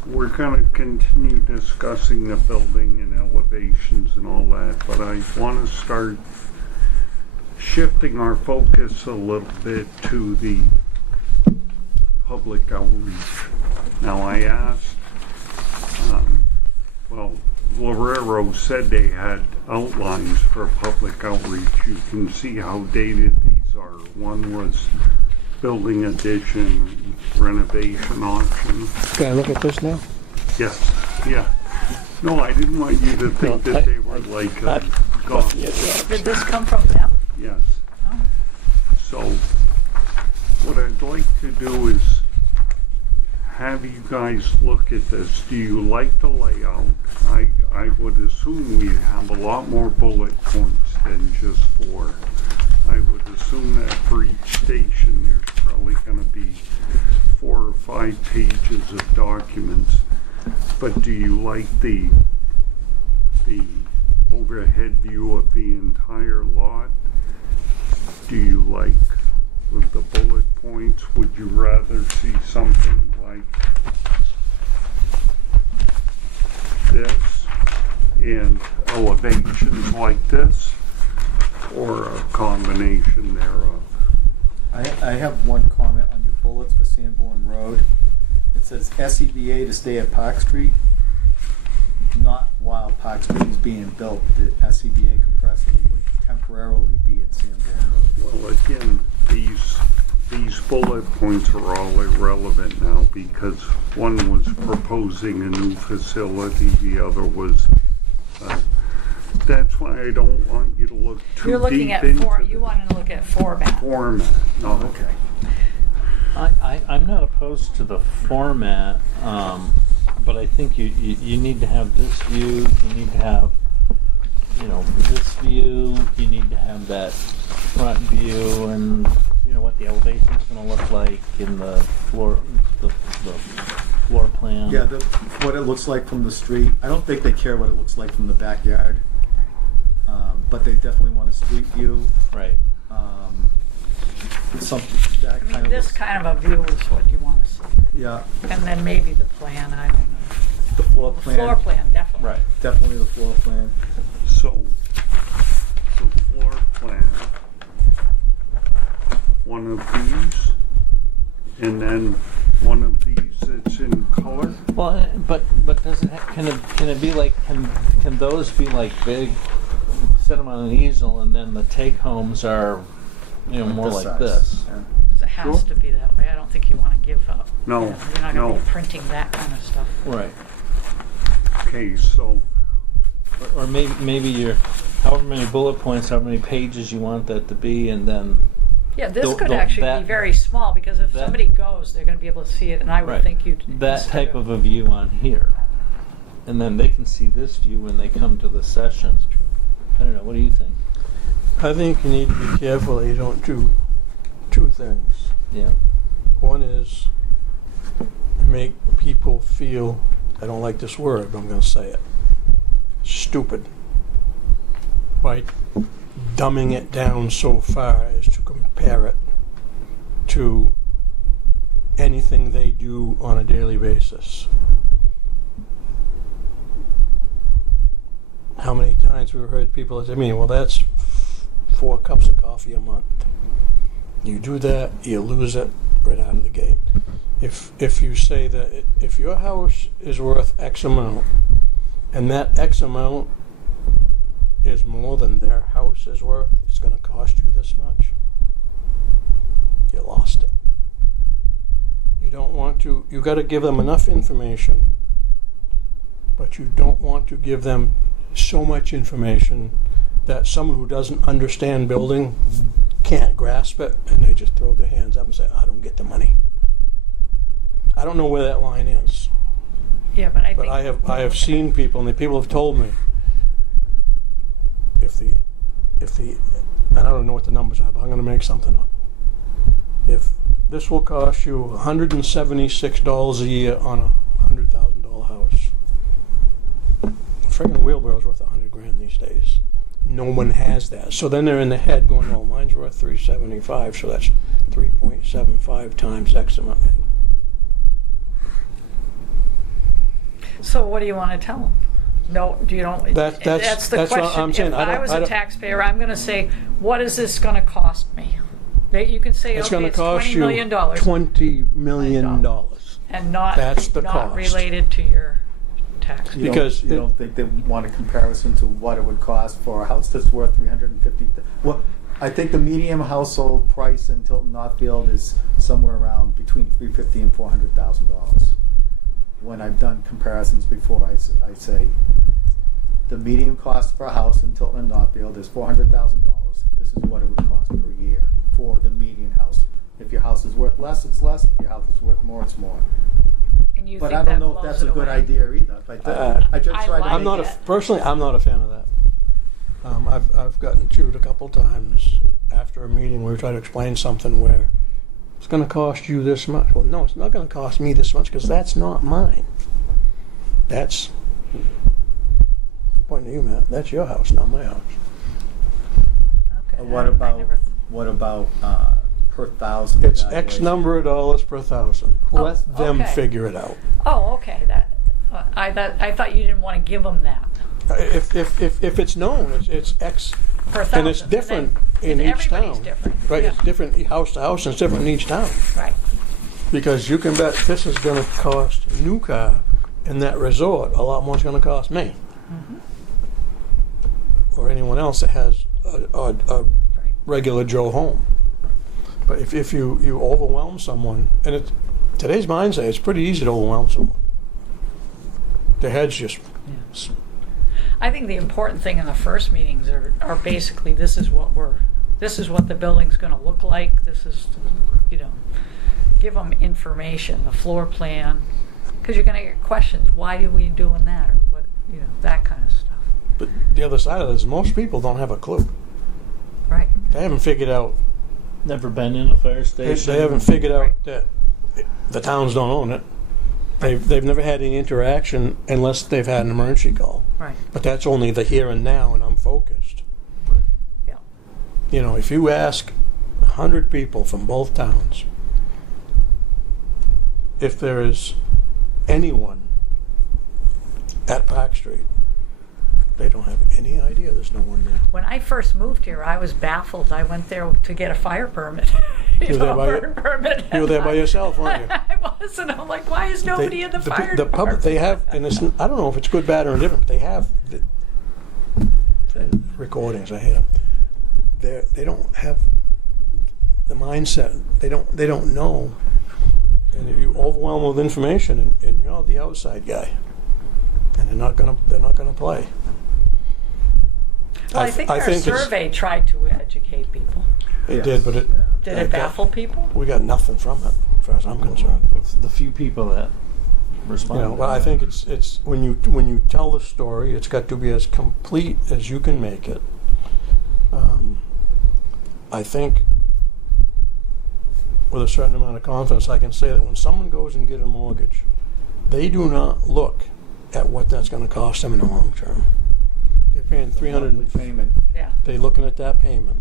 we're gonna continue discussing the building and elevations and all that, but I wanna start shifting our focus a little bit to the public outreach. Now, I asked, Lorero said they had outlines for public outreach. You can see how dated these are. One was building addition renovation option. Can I look at this now? Yes, yeah. No, I didn't want you to think No, that they were like gone. Did this come from them? Yes. Oh. So what I'd like to do is have you guys look at this. Do you like the layout? I would assume we have a lot more bullet points than just 4. I would assume that for each station there's probably going to be 4 or 5 pages of documents. But do you like the overhead view of the entire lot? Do you like with the bullet points? Would you rather see something like this and elevations like this, or a combination thereof? I have one comment on your bullets for Sanborn Road. It says SCBA to stay at Park Street, not while Park Street is being built. The SCBA compressor would temporarily be at Sanborn Road. Well, again, these bullet points are all irrelevant now because one was proposing a new facility, the other was. That's why I don't want you to look too You're looking deep at into you the want to look at format. format. No, Okay. I'm not opposed to the format, but I think you need to have this view. You need to have, this view. You need to have that front view, and what the elevation's going to look like in the floor plan. Yeah, what it looks like from the street. I don't think they care what it looks like from the backyard, but they definitely want a street view. Right. That kind of This looks- kind of a view is what you want to see. Yeah, And then maybe the plan, I don't know. the floor The plan. floor plan, definitely. Right. Definitely the floor plan. So, the floor plan, one of these, and then one of these that's in color. Well, but does it can it be like can those be like big? Set them on an easel, and then the take homes are, more This like size. this. Yeah. It has to be that way. I don't think you want to give up. No, You're not going to no. be printing that kind of stuff. Right. Okay, so Or maybe you're however many bullet points, however many pages you want that to be, and then Yeah, this The- could the- actually that- be very small because if that- somebody goes, they're going to be able to see it, and I would right. think you'd that instead type of a view on here, and then they can see this view when they come to the session. I don't know. What do you think? I think you need to be careful that you don't do 2 things. Yeah. One is make people feel, I don't like this word, but I'm going to say it, stupid. By dumbing it down so far as to compare it to anything they do on a daily basis. How many times we've heard people say, well, that's 4 cups of coffee a month. You do that, you lose it right out of the gate. If you say that if your house is worth X amount, and that X amount is more than their house is worth, it's going to cost you this much. You lost it. You don't want to, you got to give them enough information, but you don't want to give them so much information that someone who doesn't understand building can't grasp it, and they just throw their hands up and say, I don't get the money. I don't know where that line is. Yeah, but I But think I have seen people, and the people have told me, if the, and I don't know what the numbers are, but I'm going to make something up. If this will cost you $176 a year on a $100,000 house, a friggin' wheelbarrow's worth $100,000 these days. No one has that. So then they're in the head going, well, mine's worth $375, so that's 3.75 times X amount. So what do you want to tell them? No, you don't. That's the what question. I'm saying. If I I was don't- a taxpayer, I'm going to say, what is this going to cost me? You can say, It's okay, going to it's cost $20 you million, $20 million. and not That's the not cost. related to your tax. You Because don't think they want a comparison to what it would cost for a house that's worth 350? What I think the median household price in Tilton Northfield is somewhere around between $350,000 and $400,000. When I've done comparisons before, I say the median cost for a house in Tilton and Northfield is $400,000. This is what it would cost per year for the median house. If your house is worth less, it's less. If your house is worth more, it's more. And you But think I don't that know if blows that's a it good away? idea either. But I just I try to like I'm not it. personally, I'm not a fan of that. I've gotten chewed a couple times after a meeting where we try to explain something where it's going to cost you this much. Well, no, it's not going to cost me this much because that's not mine. That's, I'm pointing to you, Matt. That's your house, not my house. Okay. What I about never per thousand? It's X evaluation? number of dollars per thousand. Oh, Let them okay. figure it out. Oh, okay. I thought you didn't want to give them that If it's known, it's X, per thousand. and it's different in each everybody's town. different. Right, Yeah. it's different house to house and it's different in each town. Right. Because you can bet this is going to cost a new car in that resort a lot more it's going to cost me. Or anyone else that has a Right. regular Joe home. But if you overwhelm someone, and today's mindset, it's pretty easy to overwhelm someone. Their heads just... I think the important thing in the first meetings are basically this is what the building's going to look like. This is, give them information, the floor plan, because you're going to get questions. Why are we doing that, or what, that kind of stuff. But the other side of this, most people don't have a clue. Right. They haven't figured out. Never been in a fire station. They haven't figured out that the towns don't own it. They've never had any interaction unless they've had an emergency call. Right. But that's only the here and now, and I'm focused. Yeah. If you ask 100 people from both towns if there is anyone at Park Street, they don't have any idea there's no one there. When I first moved here, I was baffled. I went there to get a fire permit. You were there by burn permit. You were there by yourself, weren't you? I was, and I'm like, why is nobody in the fire the public, department? they have, and it's, I don't know if it's good, bad, or indifferent, but they have the recordings. I hear them. They don't have the mindset. They don't know. And if you overwhelm them with information, and you're the outside guy, and they're not gonna play. Well, I think our survey tried to educate people. It did, but Did it baffle people? We got nothing from it, as far as I'm concerned. The few people that responded. Well, I think it's when you tell the story, it's got to be as complete as you can make it. I think with a certain amount of confidence, I can say that when someone goes and get a mortgage, they do not look at what that's going to cost them in the long term. They're paying $300 payment. Yeah. They're looking at that payment.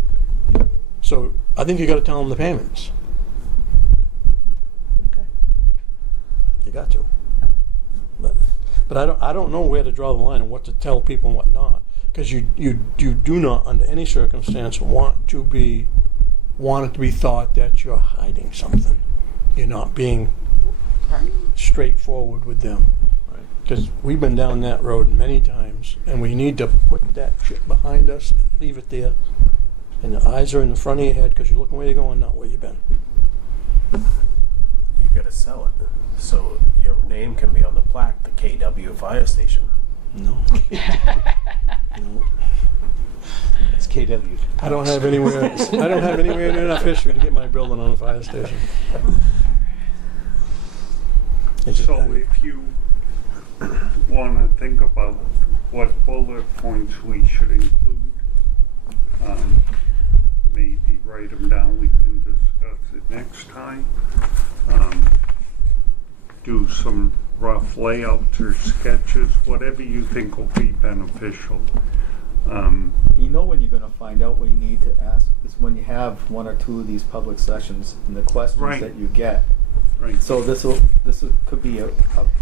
So I think you got to tell them the payments. Okay. You got to. Yeah. But I don't know where to draw the line and what to tell people and what not, because you do not under any circumstance want it to be thought that you're hiding something. You're not being straightforward with them. Because we've been down that road many times, and we need to put that shit behind us and leave it there. And the eyes are in the front of your head because you're looking where you're going, not where you've been. You gotta sell it. So your name can be on the plaque, the KW Fire Station. No. No. It's KW. I don't have anywhere near enough history to get my building on a fire station. So if you want to think about what bullet points we should include, maybe write them down, we can discuss it next time. Do some rough layouts or sketches, whatever you think will be beneficial. When you're going to find out what you need to ask is when you have one or two of these public sessions and the questions that you get. Right. So this could be a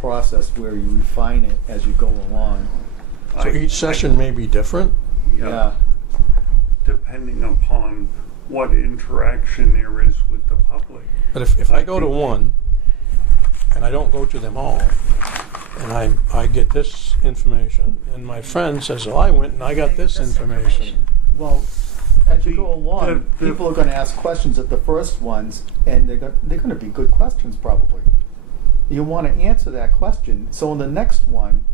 process where you refine it as you go along. So each session may be different. Yeah. Depending upon what interaction there is with the public. But if I go to one and I don't go to them all, and I get this information, and my friend says, "Well, I went and I got this information." Well, as you go along, the- people are gonna ask questions at the first ones, and they're gonna be good questions probably. You wanna answer that question, so in the next one,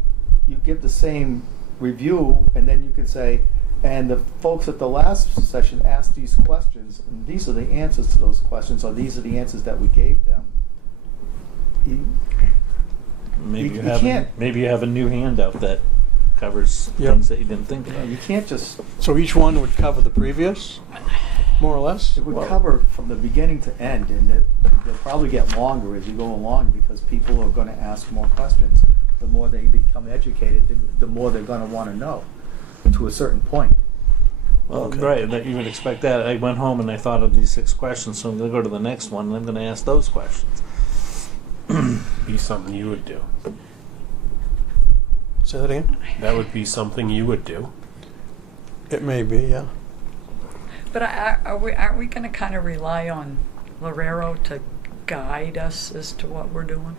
you give the same review, and then you can say, and the folks at the last session asked these questions, and these are the answers to those questions, or these are the answers that we gave them. Maybe You you can't- maybe you have a new handout that covers Yep. things that you didn't think about. You can't just, So each one would cover the previous, more or less? it would cover from the beginning to end, and they'll probably get longer as you go along, because people are gonna ask more questions. The more they become educated, the more they're gonna wanna know, to a certain point. Well, Okay. right, that you would expect that. I went home and I thought of these 6 questions, so I'm going to go to the next one and I'm going to ask those questions. Be something you would do. Say that again? That would be something you would do. It may be, yeah. But aren't we going to kind of rely on Lorero to guide us as to what we're doing?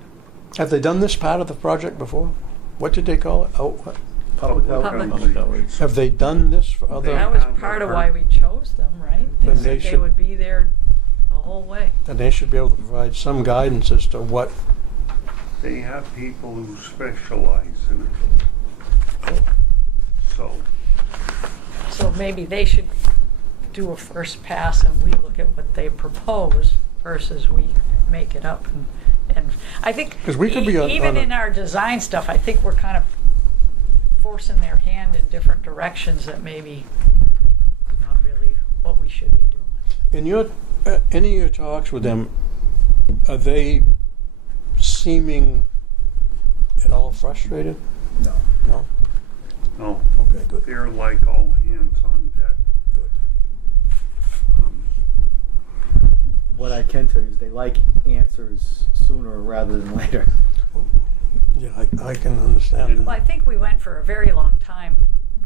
Have they done this part of the project before? What did they call it? Oh, what? Public Public- Public outreach. Have they done this for other? That was part of why we chose them, right? Then They they said they should- would be there the whole way. And they should be able to provide some guidance as to what. They have people who specialize in it. So maybe they should do a first pass and we look at what they propose versus we make it up. And I think 'Cause we could be on even a- in our design stuff, I think we're kind of forcing their hand in different directions that maybe is not really what we should be doing. In your any of your talks with them, are they seeming at all frustrated? No. No. No, Okay, good. they're like all hands on deck. Good. What I can tell you is they like answers sooner rather than later. Yeah, I can understand Well, I that. think we went for a very long time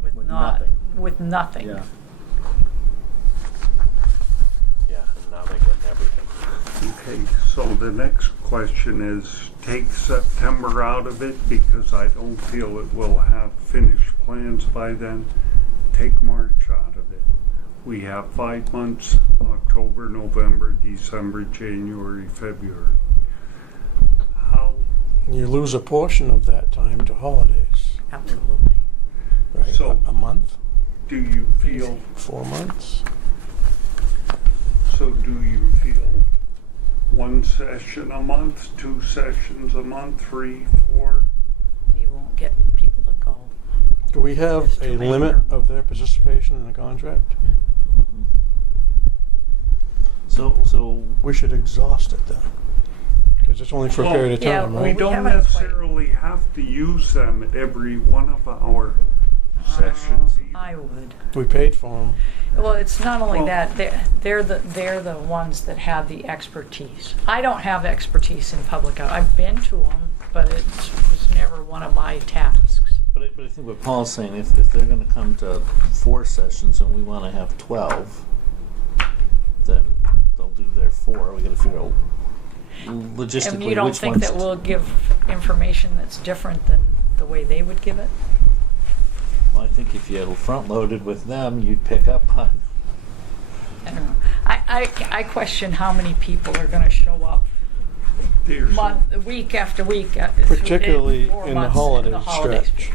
with With not, nothing. with nothing. Yeah. Yeah, and now they're getting everything. Okay, so the next question is, take September out of it because I don't feel it will have finished plans by then. Take March out of it. We have 5 months, October, November, December, January, February. How, You lose a portion of that time to holidays, Absolutely. right? So- a month, do you feel, 4 months. so do you feel 1 session a month, 2 sessions a month, 3, 4? You won't get people to go. Do we have There's a too many limit more. of their participation in the contract? So We should exhaust it then, because it's only for a Well, period of yeah, time, well, We right? don't haven't quite- necessarily have to use them at every one of our sessions either. I would. We paid for them. Well, it's not only Well- that, they're the ones that have the expertise. I don't have expertise in public out. I've been to them, but it was never one of my tasks. But I think what Paul's saying, if they're going to come to 4 sessions and we want to have 12, then they'll do their 4. We got to figure out logistically And you don't which think ones. that we'll give information that's different than the way they would give it? Well, I think if you front loaded with them, you'd pick up on. I don't know. I question how many people are going to show up There's, week after week. Particularly 4 in the months holiday stretch.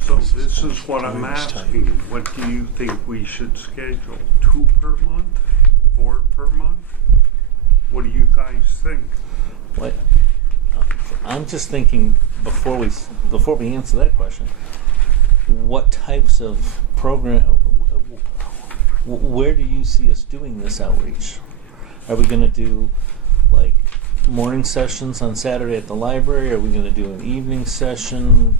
so this is what I'm Time's tight. asking. What do you think we should schedule? 2 per month? 4 per month? What do you guys think? What? I'm just thinking before we answer that question, what types of program? Where do you see us doing this outreach? Are we going to do like morning sessions on Saturday at the library? Are we going to do an evening session?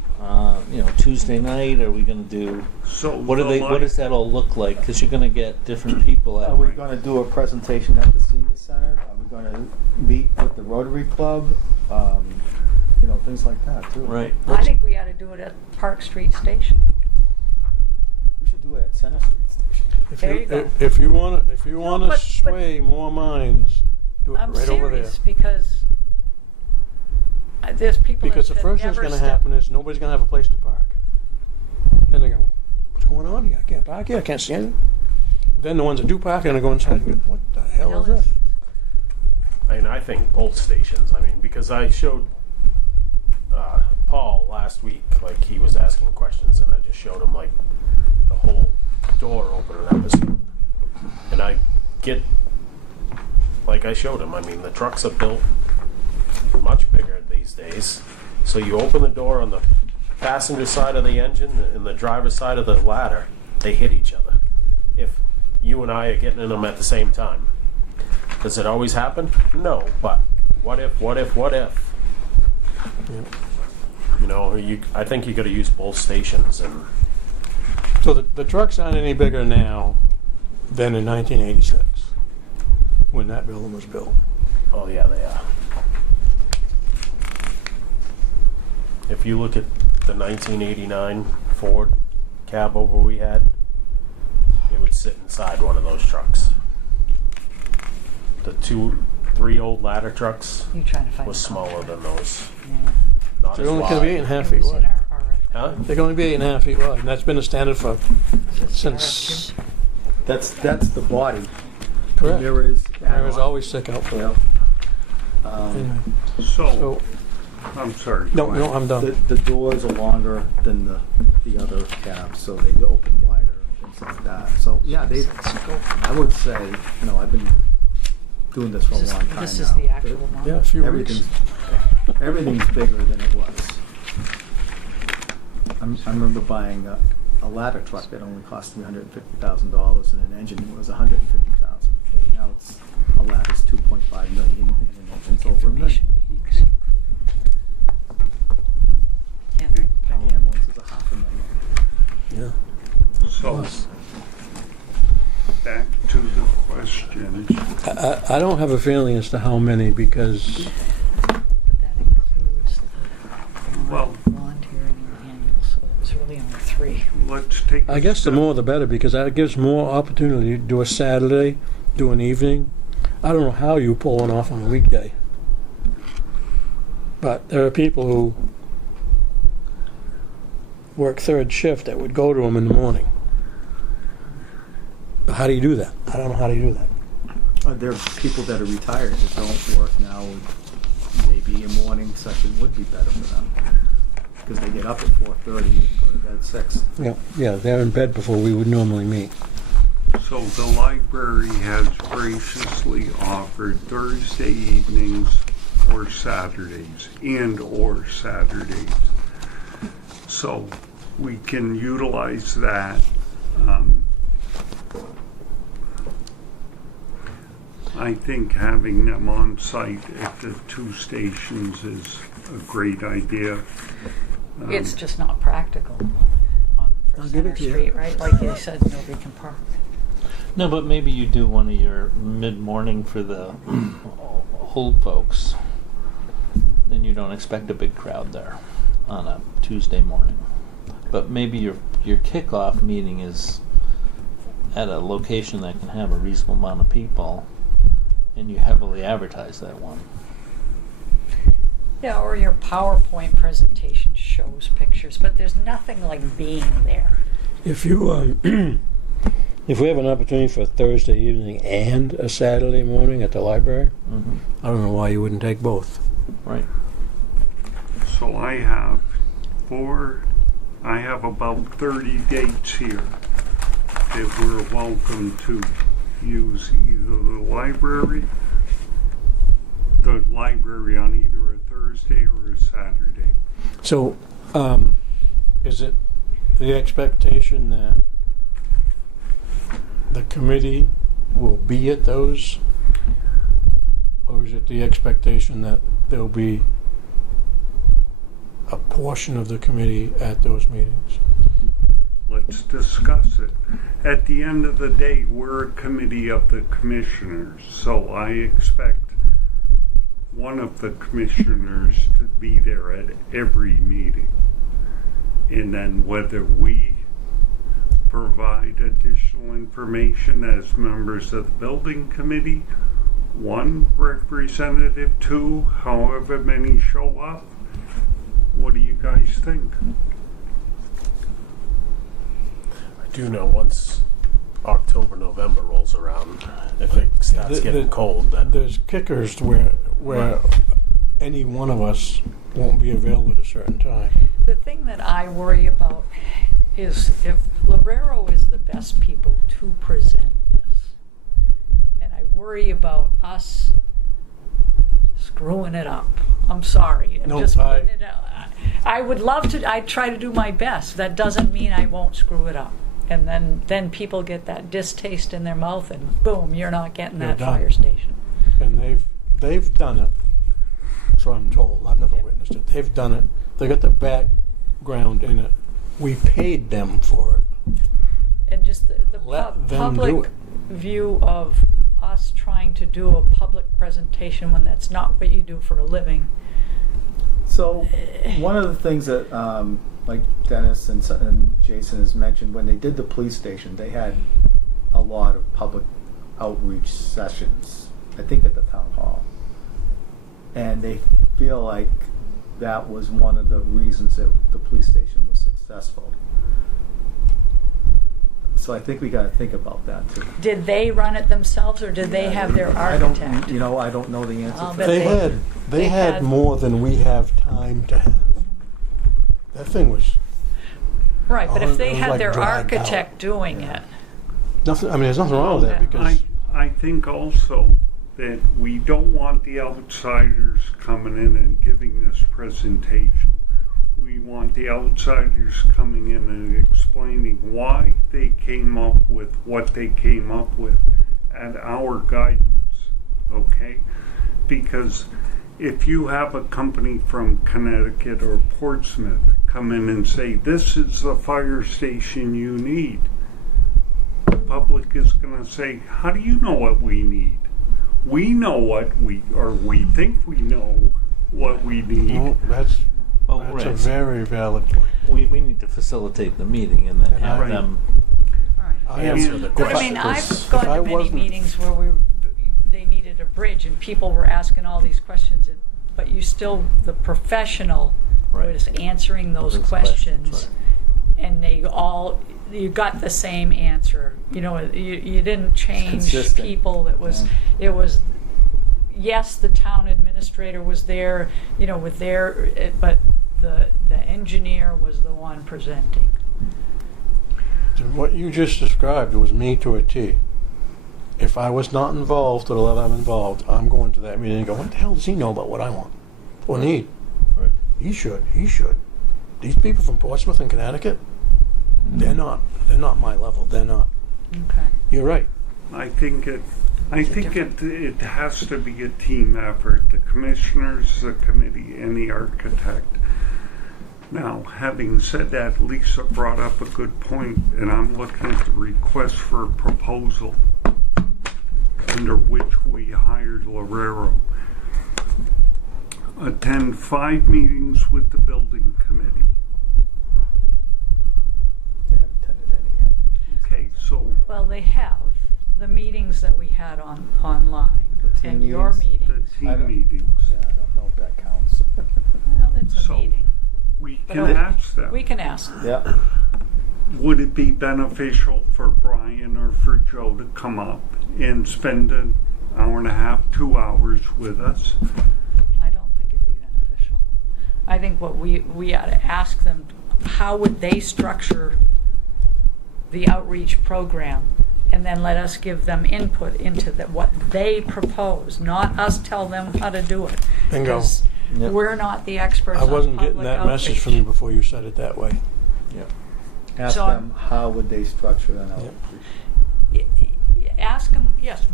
Tuesday night? Are we going to do? So What the What does that all look like? Because you're going to get different people Are at. we gonna do a presentation at the senior center? Are we gonna meet with the Rotary Club? Things like that too. Right. I think we ought to do it at Park Street Station. We should do it at Center Street Station. There you go. If you want to but- sway more minds, do it I'm right over there. serious because there's people Because the that first thing's never going to step- happen is nobody's going to have a place to park. And they go, what's going on here? I can't park here. I can't see anything. Then the ones that do park and they go inside and go, what the hell is this? And I think both stations. I mean, because I showed Paul last week, like he was asking questions, and I just showed him like the whole door opening episode. And I get, like I showed him. I mean, the trucks are built much bigger these days. So you open the door on the passenger side of the engine and the driver's side of the ladder, they hit each other. If you and I are getting in them at the same time. Does it always happen? No, but what if? Yeah. You know, I think you got to use both stations. And So the trucks aren't any bigger now than in 1986 when that building was built. oh yeah, they are. If you look at the 1989 Ford cab over we had, it would sit inside one of those trucks. The 3 old ladder trucks You trying to find was a smaller contract. than those. Yeah. Not They're as only going to be wide. 8.5 It feet was in wide. our RFQ. Huh? They're going to be 8.5 feet wide, and that's been the standard for Is this since. RFQ? That's the body. Correct. The mirrors. Mirrors always stick out for Yep. that. Anyway, So, so I'm sorry. no, go no, ahead. I'm done. The doors are longer than the other cabs, so they open wider and things like that. So yeah, I would say, I've been doing this for a long time This now. is the actual one. Yeah, a few weeks. Everything's bigger than it was. I remember buying a ladder truck that only cost me $150,000 and an engine was $150,000. Now a ladder's $2.5 million and an engine's over $1 million. Meetings, including- And And the ambulance is $500,000. Yeah. So, back to the question. I don't have a feeling as to how many because but that includes the Well- volunteering and annual, so it was really only 3. Let's take. I guess the more the better because that gives more opportunity to do a Saturday, do an evening. I don't know how you pull one off on a weekday. But there are people who work third shift that would go to them in the morning. How do you do that? I don't know how to do that. There are people that are retired that don't work now. Maybe a morning session would be better for them because they get up at 4:30 and go to bed at 6. Yeah, they're in bed before we would normally meet. So the library has graciously offered Thursday evenings or Saturdays or Saturdays. So we can utilize that. I think having them on site at the 2 stations is a great idea. It's just not practical on I'll for give Center it to you. Street, right? Like you said, nobody can park. No, but maybe you do one of your mid-morning for the old folks. Then you don't expect a big crowd there on a Tuesday morning. But maybe your kickoff meeting is at a location that can have a reasonable amount of people, and you heavily advertise that one. Yeah, or your PowerPoint presentation shows pictures, but there's nothing like being there. If you if we have an opportunity for a Thursday evening and a Saturday morning at the library, Mm-hmm. I don't know why you wouldn't take both. Right. So I have about 30 dates here that we're welcome to use either the library on either a Thursday or a Saturday. So, is it the expectation that the committee will be at those? Or is it the expectation that there'll be a portion of the committee at those meetings? Let's discuss it. At the end of the day, we're a committee of the commissioners, so I expect one of the commissioners to be there at every meeting. And then whether we provide additional information as members of the building committee, 1 representative, 2, however many show up, what do you guys think? do know once October, November rolls around, if it starts getting cold, then There's kickers where any one of us won't be available at a certain time. The thing that I worry about is if Lorero is the best people to present this, and I worry about us screwing it up. I'm sorry. I'm No, just putting it out. I would love to. I try to do my best. That doesn't mean I won't screw it up. And then people get that distaste in their mouth, and boom, you're not getting You're that done. fire station. And they've done it. So I'm told. I've never witnessed it. They've done it. They got the background in it. We paid them for it. And just the Let them do public it. view of us trying to do a public presentation when that's not what you do for a living. So, one of the things that, like Dennis and Jason has mentioned, when they did the police station, they had a lot of public outreach sessions, I think at the town hall. And they feel like that was one of the reasons that the police station was successful. So I think we got to think about that too. Did they run it themselves, or did they have their architect? I don't know the answer I'll to bet that. They had more than we have time to have. That thing was Right, but if they it was had like their dragged architect out. doing it, nothing. I mean, there's nothing wrong with that because I think also that we don't want the outsiders coming in and giving this presentation. We want the outsiders coming in and explaining why they came up with what they came up with and our guidance, okay? Because if you have a company from Connecticut or Portsmouth come in and say, this is the fire station you need, the public is going to say, how do you know what we need? We know what we think we know what we need. well, that's Right. a very valid point. We need to facilitate the meeting and then have Right. them all right. I am- answer the But I question. mean, I've if gone I to many wasn't- meetings where they needed a bridge and people were asking all these questions, but you still, the professional Right. was answering those Those questions, questions, and you got the same answer. You know, you didn't change consistent. people. It was, yes, the town administrator was there, you know, but the engineer was the one presenting. What you just described was me to a T. If I was not involved to the level I'm involved, I'm going to that meeting and go, what the hell does he know about what I want or need? Right. He should. These people from Portsmouth and Connecticut, they're not my level. They're not. Okay. You're right. I think it has to be a team effort. The commissioners, the committee, and the architect. Now, having said that, Lisa brought up a good point, and I'm looking at the request for a proposal under which we hired Lorero. Attend 5 meetings with the building committee. They haven't attended any yet. Okay, so Well, they have the meetings that we had online The team and your meetings? the meetings. I team don't- meetings, Yeah, I don't know if that counts. Well, it's a So- meeting. we But can ask them. We can ask. Yeah. Would it be beneficial for Brian or for Joe to come up and spend an hour and a half, 2 hours with us? I don't think it'd be beneficial. I think what we ought to ask them, how would they structure the outreach program? And then let us give them input into what they propose, not us tell them how to do it. Bingo. 'Cause Yep. we're not the experts I wasn't on getting public that message from you outreach. before you said it that way. Ask So- them how would they structure an outreach. Ask them, yes,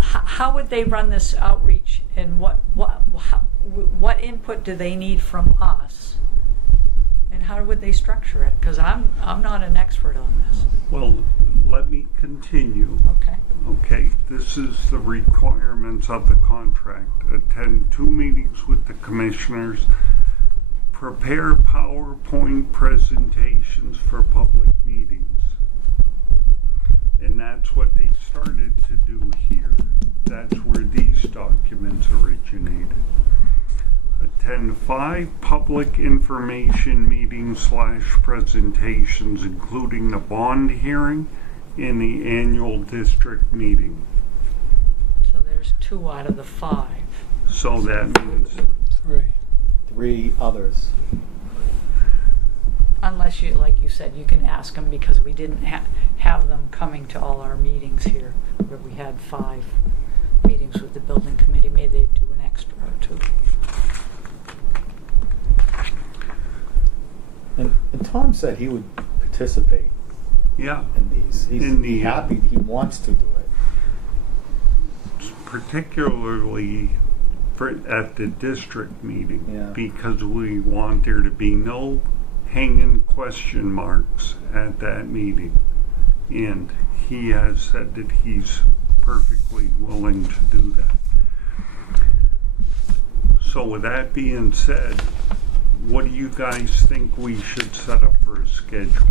how would they run this outreach, and what input do they need from us, and how would they structure it? Because I'm not an expert on this. Well, let me continue. Okay. Okay, this is the requirements of the contract. Attend 2 meetings with the commissioners. Prepare PowerPoint presentations for public meetings. And that's what they started to do here. That's where these documents originated. attend 5 public information meetings / presentations, including the bond hearing and the annual district meeting. So there's 2 out of the 5. So that means 3 others. Unless you, like you said, you can ask them because we didn't have them coming to all our meetings here, where we had 5 meetings with the building committee. Maybe they'd do an extra or 2. And Tom said he would participate yeah, in these. He's happy. He wants to do it. particularly at the district meeting, Yeah. because we want there to be no hanging question marks at that meeting. And he has said that he's perfectly willing to do that. So with that being said, what do you guys think we should set up for a schedule?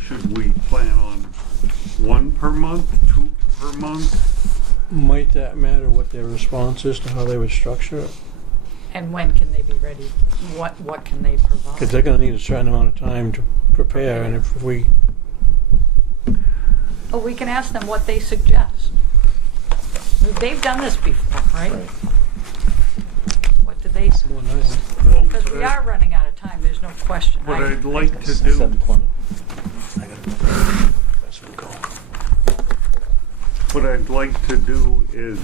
Should we plan on 1 per month, 2 per month? Might that matter what their response is to how they would structure it? And when can they be ready? What can they provide? Because they're going to need a certain amount of time to prepare, and if we... Oh, we can ask them what they suggest. They've done this before, right? What do they suggest? Well, Because we are running out of time, there's no question. what I'd like to do, 7:20. I got to that's what we call. what I'd like to do is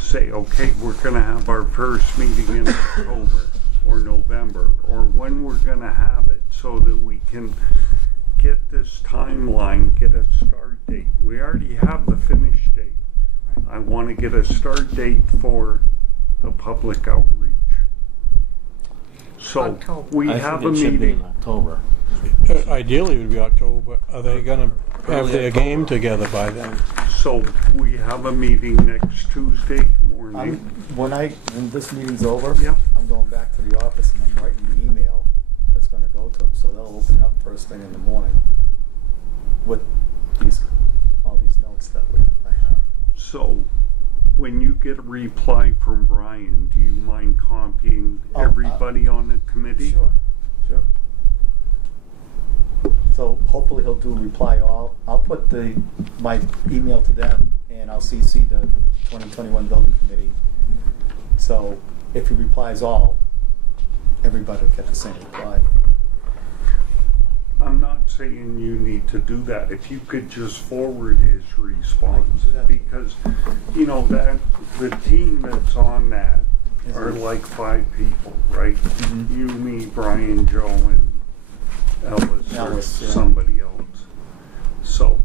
say, okay, we're gonna have our first meeting in October or November, or when we're gonna have it, so that we can get this timeline, get a start date. We already have the finish date. I want to get a start date for the public outreach. So October. we I have think a it should be in meeting. October. Ideally, it would be October. Are they going to have their game together by then? So we have a meeting next Tuesday morning. When this meeting's over, Yep. I'm going back to the office and I'm writing the email that's going to go to them. So they'll open up first thing in the morning with all these notes that I have. So when you get a reply from Brian, do you mind copying Oh, everybody on the committee? Sure. So hopefully he'll do reply all. I'll put my email to them and I'll CC the 2021 building committee. So if he replies all, everybody will get the same reply. I'm not saying you need to do that. If you could just forward his response, I can do that. because you know that the team that's on that are like 5 people, right? Mhm. You, me, Brian, Joe, and Ellis, or Ellis, yeah. somebody else. So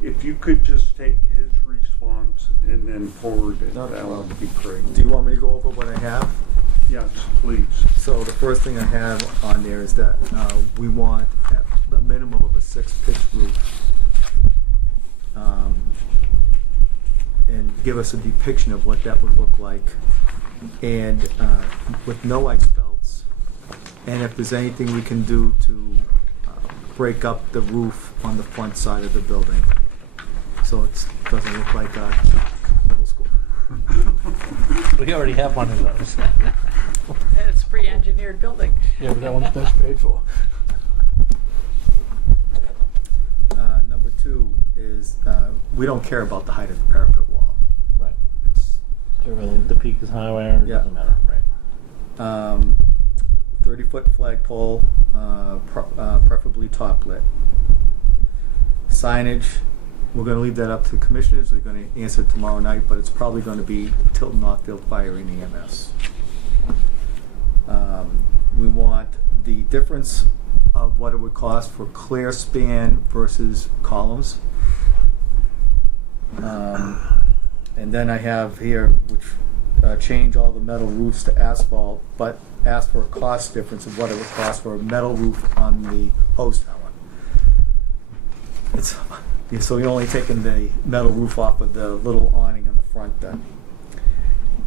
if you could just take his response and then forward it, Not a that problem. would be great. Do you want me to go over what I have? Yes, please. So the first thing I have on there is that we want at the minimum of a 6-pitch roof, and give us a depiction of what that would look like, and with no ice belts, and if there's anything we can do to break up the roof on the front side of the building, so it doesn't look like a middle school. We already have one of those. And it's a pre-engineered building. Yeah, but that one's best paid for. Number 2 is we don't care about the height of the parapet wall. Right. It's The peak is higher, it Yeah. doesn't matter, right? 30-foot flagpole, preferably top lit. Signage, we're going to leave that up to the commissioners. They're going to answer tomorrow night, but it's probably going to be Tilton Northfield Fire and EMS. We want the difference of what it would cost for clear span versus columns. And then I have here, which change all the metal roofs to asphalt, but ask for a cost difference of what it would cost for a metal roof on the hose tower. So you're only taking the metal roof off of the little awning on the front then.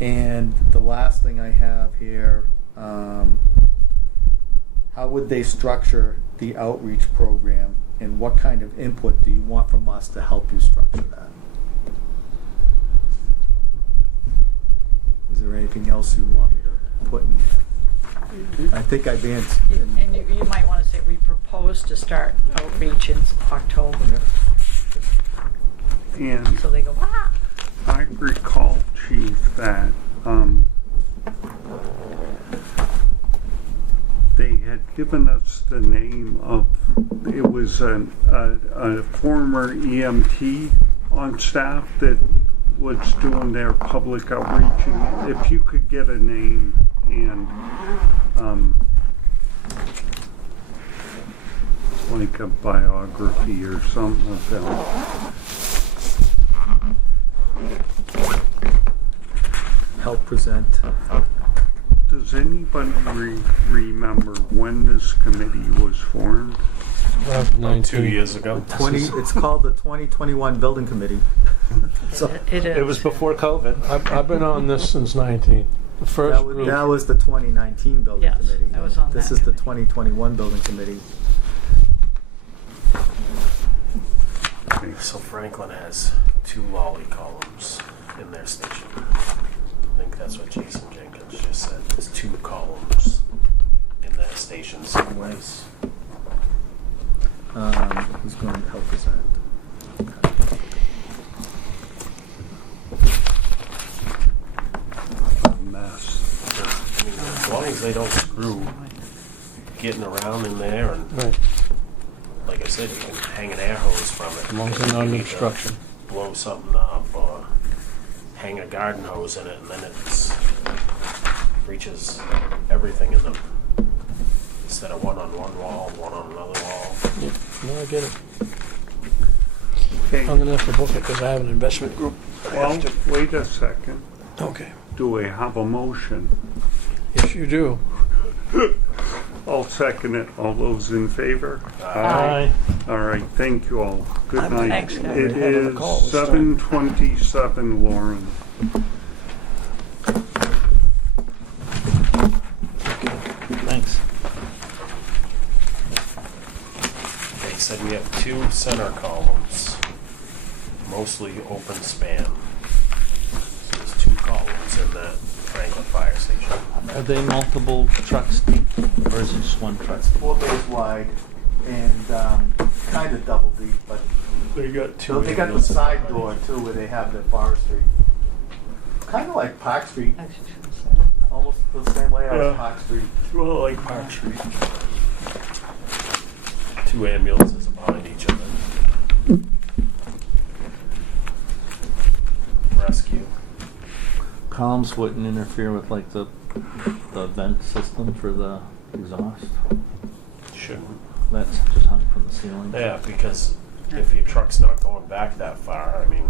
And the last thing I have here, how would they structure the outreach program, and what kind of input do you want from us to help you structure that? Is there anything else you want me to put in there? I think I've answered. And you might want to say, we propose to start outreach in October. And So they go, ah! I recall, Chief, that they had given us the name of, it was a former EMT on staff that was doing their public outreaching. If you could get a name and like a biography or something of them. Help present. Does anybody remember when this committee was formed? 2 years ago. It's called the 2021 Building Committee. So It is. It was before COVID. I've been on this since 19. The first group. that was the 2019 Building Yes, Committee. I was on This that is the committee. 2021 Building Committee. Okay. So Franklin has 2 lolly columns in their station. I think that's what Jason Jenkins just said. There's 2 columns in that station someplace. Who's going to help present? A mess. I mean, as long as they don't screw getting around in there, and Right. like I said, you can hang an air hose from it. As long as because they're not you under need to obstruction. Blow something up, or hang a garden hose in it, and then it's reaches everything in them. Instead of one on one wall, one on another wall. Yeah. No, I get it. Okay, I'm gonna have to book it because I have an investment group. well, wait a second. Okay. Do we have a motion? Yes, you do. I'll second it. All those in favor? Aye. All right, thank you all. Good night. Thanks, guys. It Head of the is call this time. 7:27, Lauren. Thanks. They said we have 2 center columns, mostly open span. So there's 2 columns in that Franklin Fire Station. Are they multiple trucks deep, or is it just one truck? It's 4 bays wide and kind of double deep, but They got 2. so they got the side door too where they have their forestry. Kind of like Park Street, almost the same layout as Park Street. Well, like Park Street. 2 ambulances behind each other. Rescue. Columns wouldn't interfere with like the vent system for the exhaust. Shouldn't. That's just hung from the ceiling. Yeah, because if your truck's not going back that far, I mean,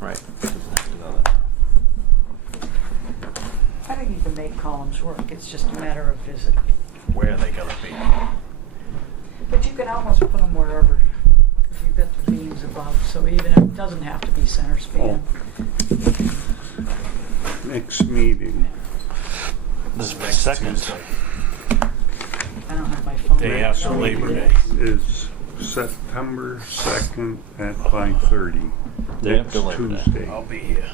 Right. Doesn't have to go that far. I think you can make columns work. It's just a matter of visiting. where are they gonna be? But you can almost put them wherever, because you've got the beams above, so even if it doesn't have to be center span. Next meeting. This is Next second. Tuesday. I don't have my phone. Day after Labor Day. Is September 2nd at 5:30. Day Next after Labor Day. Tuesday. I'll be here.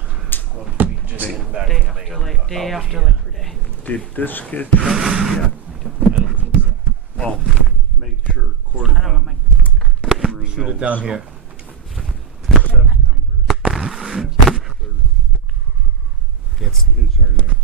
We'll be just getting back Day from after, Maine, Day but I'll be after here. Labor Day. Did this get done yet? I don't think so. Well, make sure Court I don't have my, Shoot it down here. September 2nd at 5:30 It's is our next